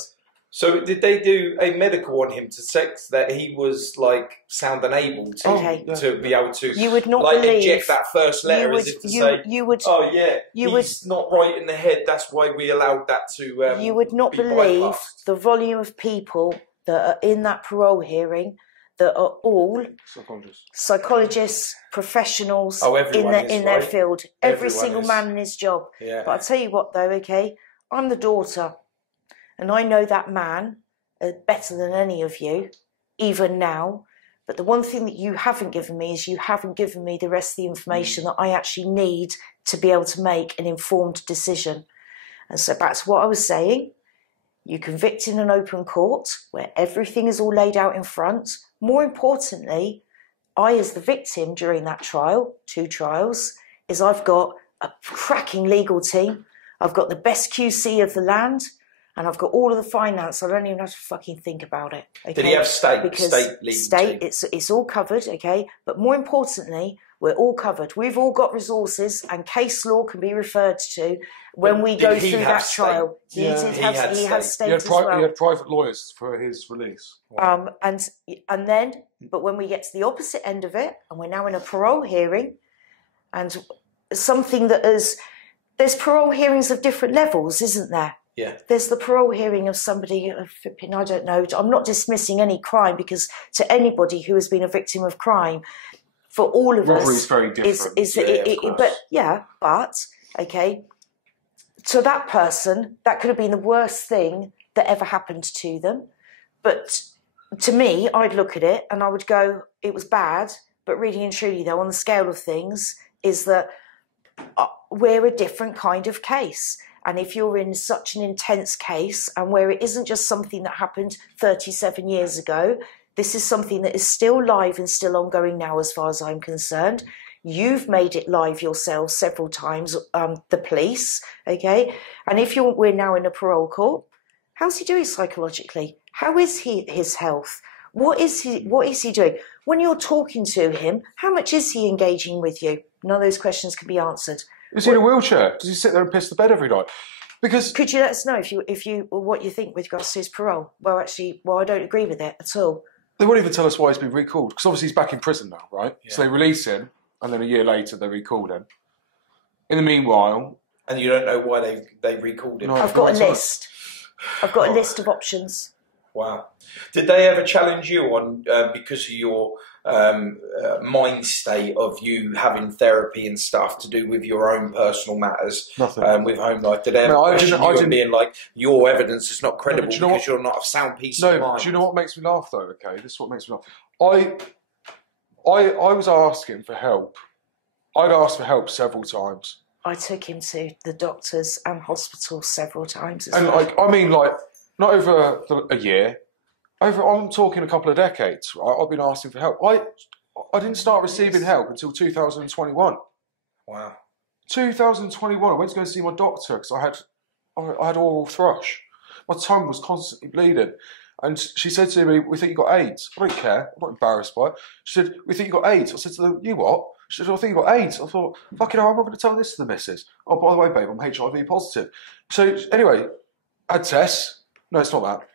So did they do a medical on him to sex that he was like sound and able to be able to you would not inject that first letter as if to say, he's not right in the head, that's why we allowed that to you would not believe the volume of people that are in that parole hearing that are all psychologists, professionals in their field. Every single man in his job. Yeah. But I'll tell you what though, okay, I'm the daughter and I know that man better than any of you, even now. But the one thing that you haven't given me is you haven't given me the rest of the information that I actually need to be able to make an informed decision. And so back to what I was saying, you convict in an open court where everything is all laid out in front. More importantly, I as the victim during that trial, 2 trials, is I've got a cracking legal team. I've got the best QC of the land, and I've got all of the finance. I don't even have to fucking think about it. Okay? Did he have state legal team? It's all covered, okay? But more importantly, we're all covered. We've all got resources, and case law can be referred to when we go through that trial. He has state as well. He had private lawyers for his release. And then, but when we get to the opposite end of it, and we're now in a parole hearing, and something that is, there's parole hearings of different levels, isn't there? Yeah. There's the parole hearing of somebody, I don't know, I'm not dismissing any crime, because to anybody who has been a victim of crime, for all of Robbery us, is very different. but okay, to that person, that could have been the worst thing that ever happened to them. But to me, I'd look at it and I would go, it was bad, but really and truly, though, on the scale of things, is that we're a different kind of case. And if you're in such an intense case, and where it isn't just something that happened 37 years ago, this is something that is still live and still ongoing now, as far as I'm concerned. You've made it live yourself several times, the police, okay? And if we're now in a parole court, how's he doing psychologically? How is his health? What is he doing? When you're talking to him, how much is he engaging with you? None of those questions can be answered. Is he in a wheelchair? Does he sit there and piss the bed every night? Because could you let us know what you think with regards to his parole? Well, actually, I don't agree with it at all. They won't even tell us why he's been recalled, because obviously he's back in prison now, right? Yeah. So they release him, and then a year later they recall him. In the meanwhile... And you don't know why they recalled him? No, I've got a list. I've got a list of options. Wow. Did they ever challenge you on, because of your mind state of you having therapy and stuff to do with your own personal matters? Nothing. With home life? Did they ever question you and being like, your evidence is not credible because you're not a sound piece of mind? Do you know what makes me laugh, though, okay? This is what makes me laugh. I was asking for help. I'd asked for help several times. I took him to the doctors and hospitals several times as well. And, I mean, not over a year. I'm talking a couple of decades, right? I've been asking for help. I didn't start receiving help until 2021. Wow. 2021, I went to go see my doctor because I had oral thrush. My tongue was constantly bleeding. And she said to me, we think you got AIDS. I don't care. I'm not embarrassed by it. she said, we think you got AIDS. I said to them, you what? She said, I think you got AIDS. I thought, fucking hell, I'm not going to tell this to the missus. Oh, by the way, babe, I'm HIV positive. So anyway, I had tests. No, it's not that.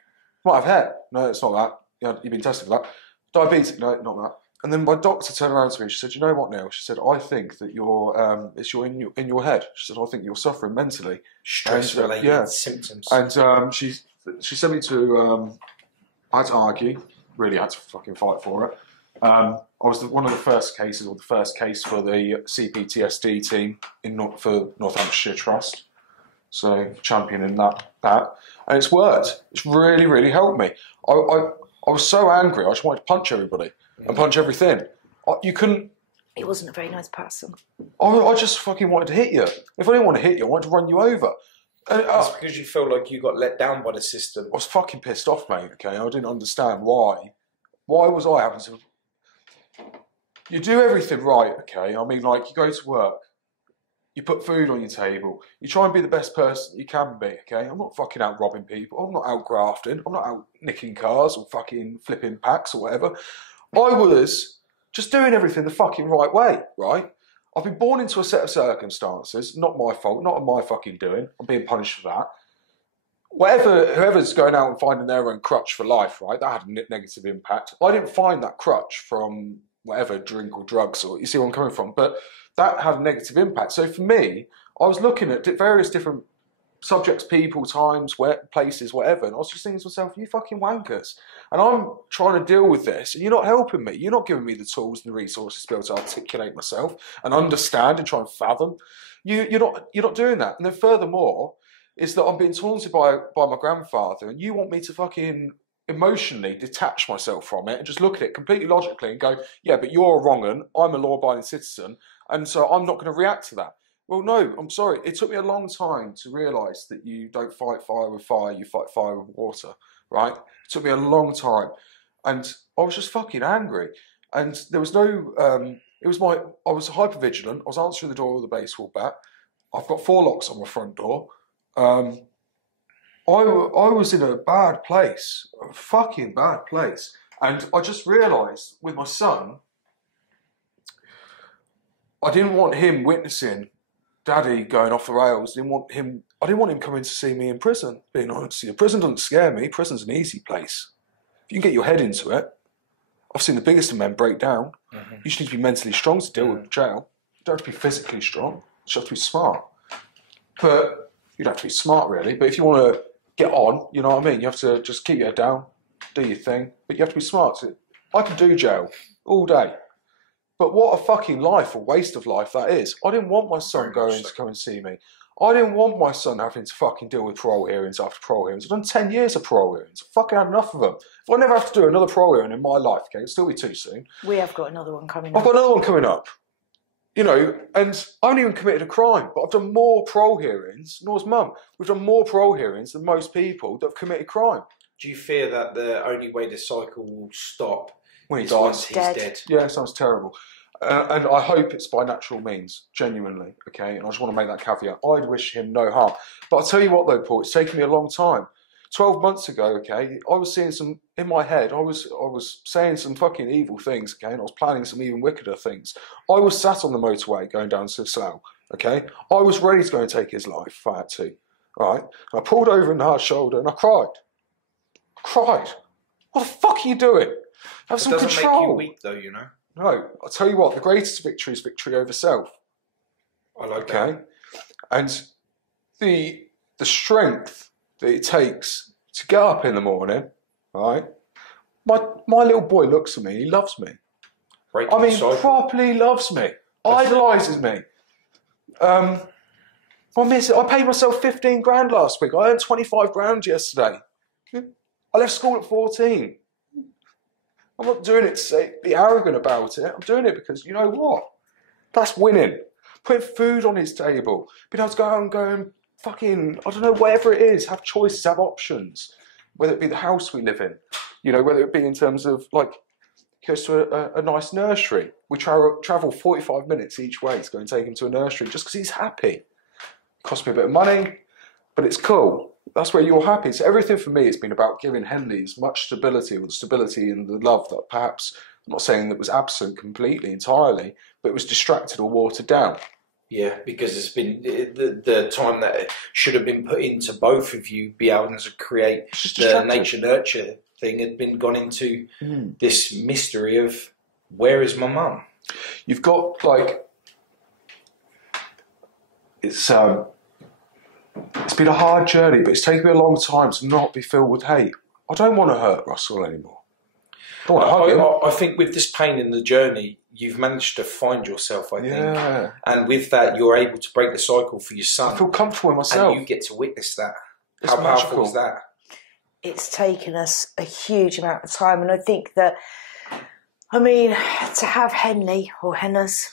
Might have hair. No, it's not that. You've been tested for that. Diabetes. No, not that. And then my doctor turned around to me. She said, you know what, Neil? She said, I think that it's in your head. She said, I think you're suffering mentally. Stress-related symptoms. And she sent me to... I had to argue. Really had to fucking fight for it. I was one of the first cases, or the first case for the CPTSD team for Northamptonshire Trust. So championing that. And it's worked. It's really, really helped me. I was so angry, I just wanted to punch everybody and punch everything. You couldn't... He wasn't a very nice person. I just fucking wanted to hit you. If I didn't want to hit you, I wanted to run you over. That's because you feel like you got let down by the system. I was fucking pissed off, mate, okay? I didn't understand why. Why was I having to... You do everything right, okay? I mean, you go to work, you put food on your table, you try and be the best person you can be, okay? I'm not fucking out robbing people, I'm not out grafting, I'm not out nicking cars or fucking flipping packs or whatever. I was just doing everything the fucking right way, right? I've been born into a set of circumstances, not my fault, not my fucking doing. I'm being punished for that. Whoever's going out and finding their own crutch for life, right, that had a negative impact. I didn't find that crutch from whatever, drink or drugs, or you see where I'm coming from, but that had a negative impact. So for me, I was looking at various different subjects, people, times, places, whatever, and I was just thinking to myself, you fucking wankers. And I'm trying to deal with this, and you're not helping me. You're not giving me the tools and the resources to be able to articulate myself and understand and try and fathom. You're not doing that. And then furthermore, is that I'm being taunted by my grandfather, and you want me to fucking emotionally detach myself from it and just look at it completely logically and go, yeah, but you're a wrong un, I'm a law-abiding citizen, and so I'm not going to react to that. Well, no, I'm sorry. It took me a long time to realise that you don't fight fire with fire, you fight fire with water, right? It took me a long time. And I was just fucking angry. And there was no I was hyper vigilant. I was answering the door with a baseball bat. I've got 4 locks on my front door. I was in a bad place, a fucking bad place. And I just realised with my son, I didn't want him witnessing Daddy going off the rails. I didn't want him coming to see me in prison, being honest with you. Prison doesn't scare me. Prison's an easy place. If you can get your head into it. I've seen the biggest of men break down. You just need to be mentally strong to deal with jail. You don't have to be physically strong. You just have to be smart. But you don't have to be smart, really. But if you want to get on, you know what I mean? You have to just keep your head down, do your thing. But you have to be smart. I can do jail all day. But what a fucking life, a waste of life that is. I didn't want my son going to come and see me. I didn't want my son having to fucking deal with parole hearings after parole hearings. I've done 10 years of parole hearings. I've fucking had enough of them. If I never have to do another parole hearing in my life, okay, it'll still be too soon. We have got another one coming up. I've got another one coming up. You know, and I haven't even committed a crime, but I've done more parole hearings, nor's mum, we've done more parole hearings than most people that have committed crime. Do you fear that the only way the cycle will stop when he is dies? once he's dead? Yeah, it sounds terrible. And I hope it's by natural means, genuinely, okay? And I just want to make that caveat. I'd wish him no harm. But I'll tell you what, though, Paul, it's taken me a long time. 12 months ago, okay, I was seeing some, in my head, I was saying some fucking evil things, okay, and I was planning some even wickeder things. I was sat on the motorway going down to Slough, okay? I was ready to go and take his life if I had to, all right? And I pulled over in her shoulder and I cried. I cried. What the fuck are you doing? Have some control. It doesn't make you weak, though, you know? No, I'll tell you what, the greatest victory is victory over self. I like that. Okay? And the strength that it takes to get up in the morning, right? My little boy looks at me, he loves me. Properly loves me, idolises me. I paid myself 15 grand last week. I earned 25 grand yesterday. I left school at 14. I'm not doing it to be arrogant about it. I'm doing it because, you know what? That's winning. Putting food on his table. Being able to go out and go and fucking, I don't know, whatever it is, have choices, have options. Whether it be the house we live in. You know, whether it be in terms of, like, he goes to a nice nursery. We travel 45 minutes each way to go and take him to a nursery just because he's happy. It costs me a bit of money, but it's cool. That's where you're happy. So everything for me has been about giving Henley as much stability, or the stability and the love that perhaps, I'm not saying that was absent completely, entirely, but it was distracted or watered down. Yeah, because it's been the time that should have been put into both of you, be able to create the nature-nurture thing, had been gone into this mystery of, where is my mum? You've got, like, it's been a hard journey, but it's taken me a long time to not be filled with hate. I don't want to hurt Russell anymore. I don't want to hug him. I think with this pain in the journey, you've managed to find yourself, I think. Yeah. And with that, you're able to break the cycle for your son. I feel comfortable in myself. And you get to witness that. It's How magical. powerful is that? It's taken us a huge amount of time, and I think that, I mean, to have Henley, or Hennas...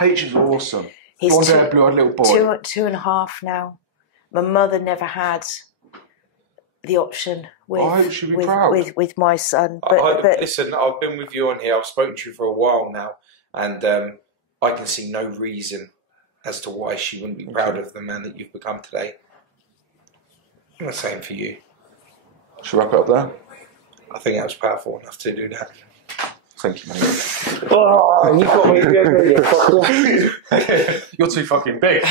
H is awesome. He's blonde-haired, blue-eyed little boy. 2.5 now. My mother never had the option with my son. But listen, I've been with you on here. I've spoken to you for a while now, and I can see no reason as to why she wouldn't be proud of the man that you've become today. I'm the same for you. Should we wrap it up there? I think that was powerful enough to do that. Thank you, mate. Oh, you got me. You're too fucking big.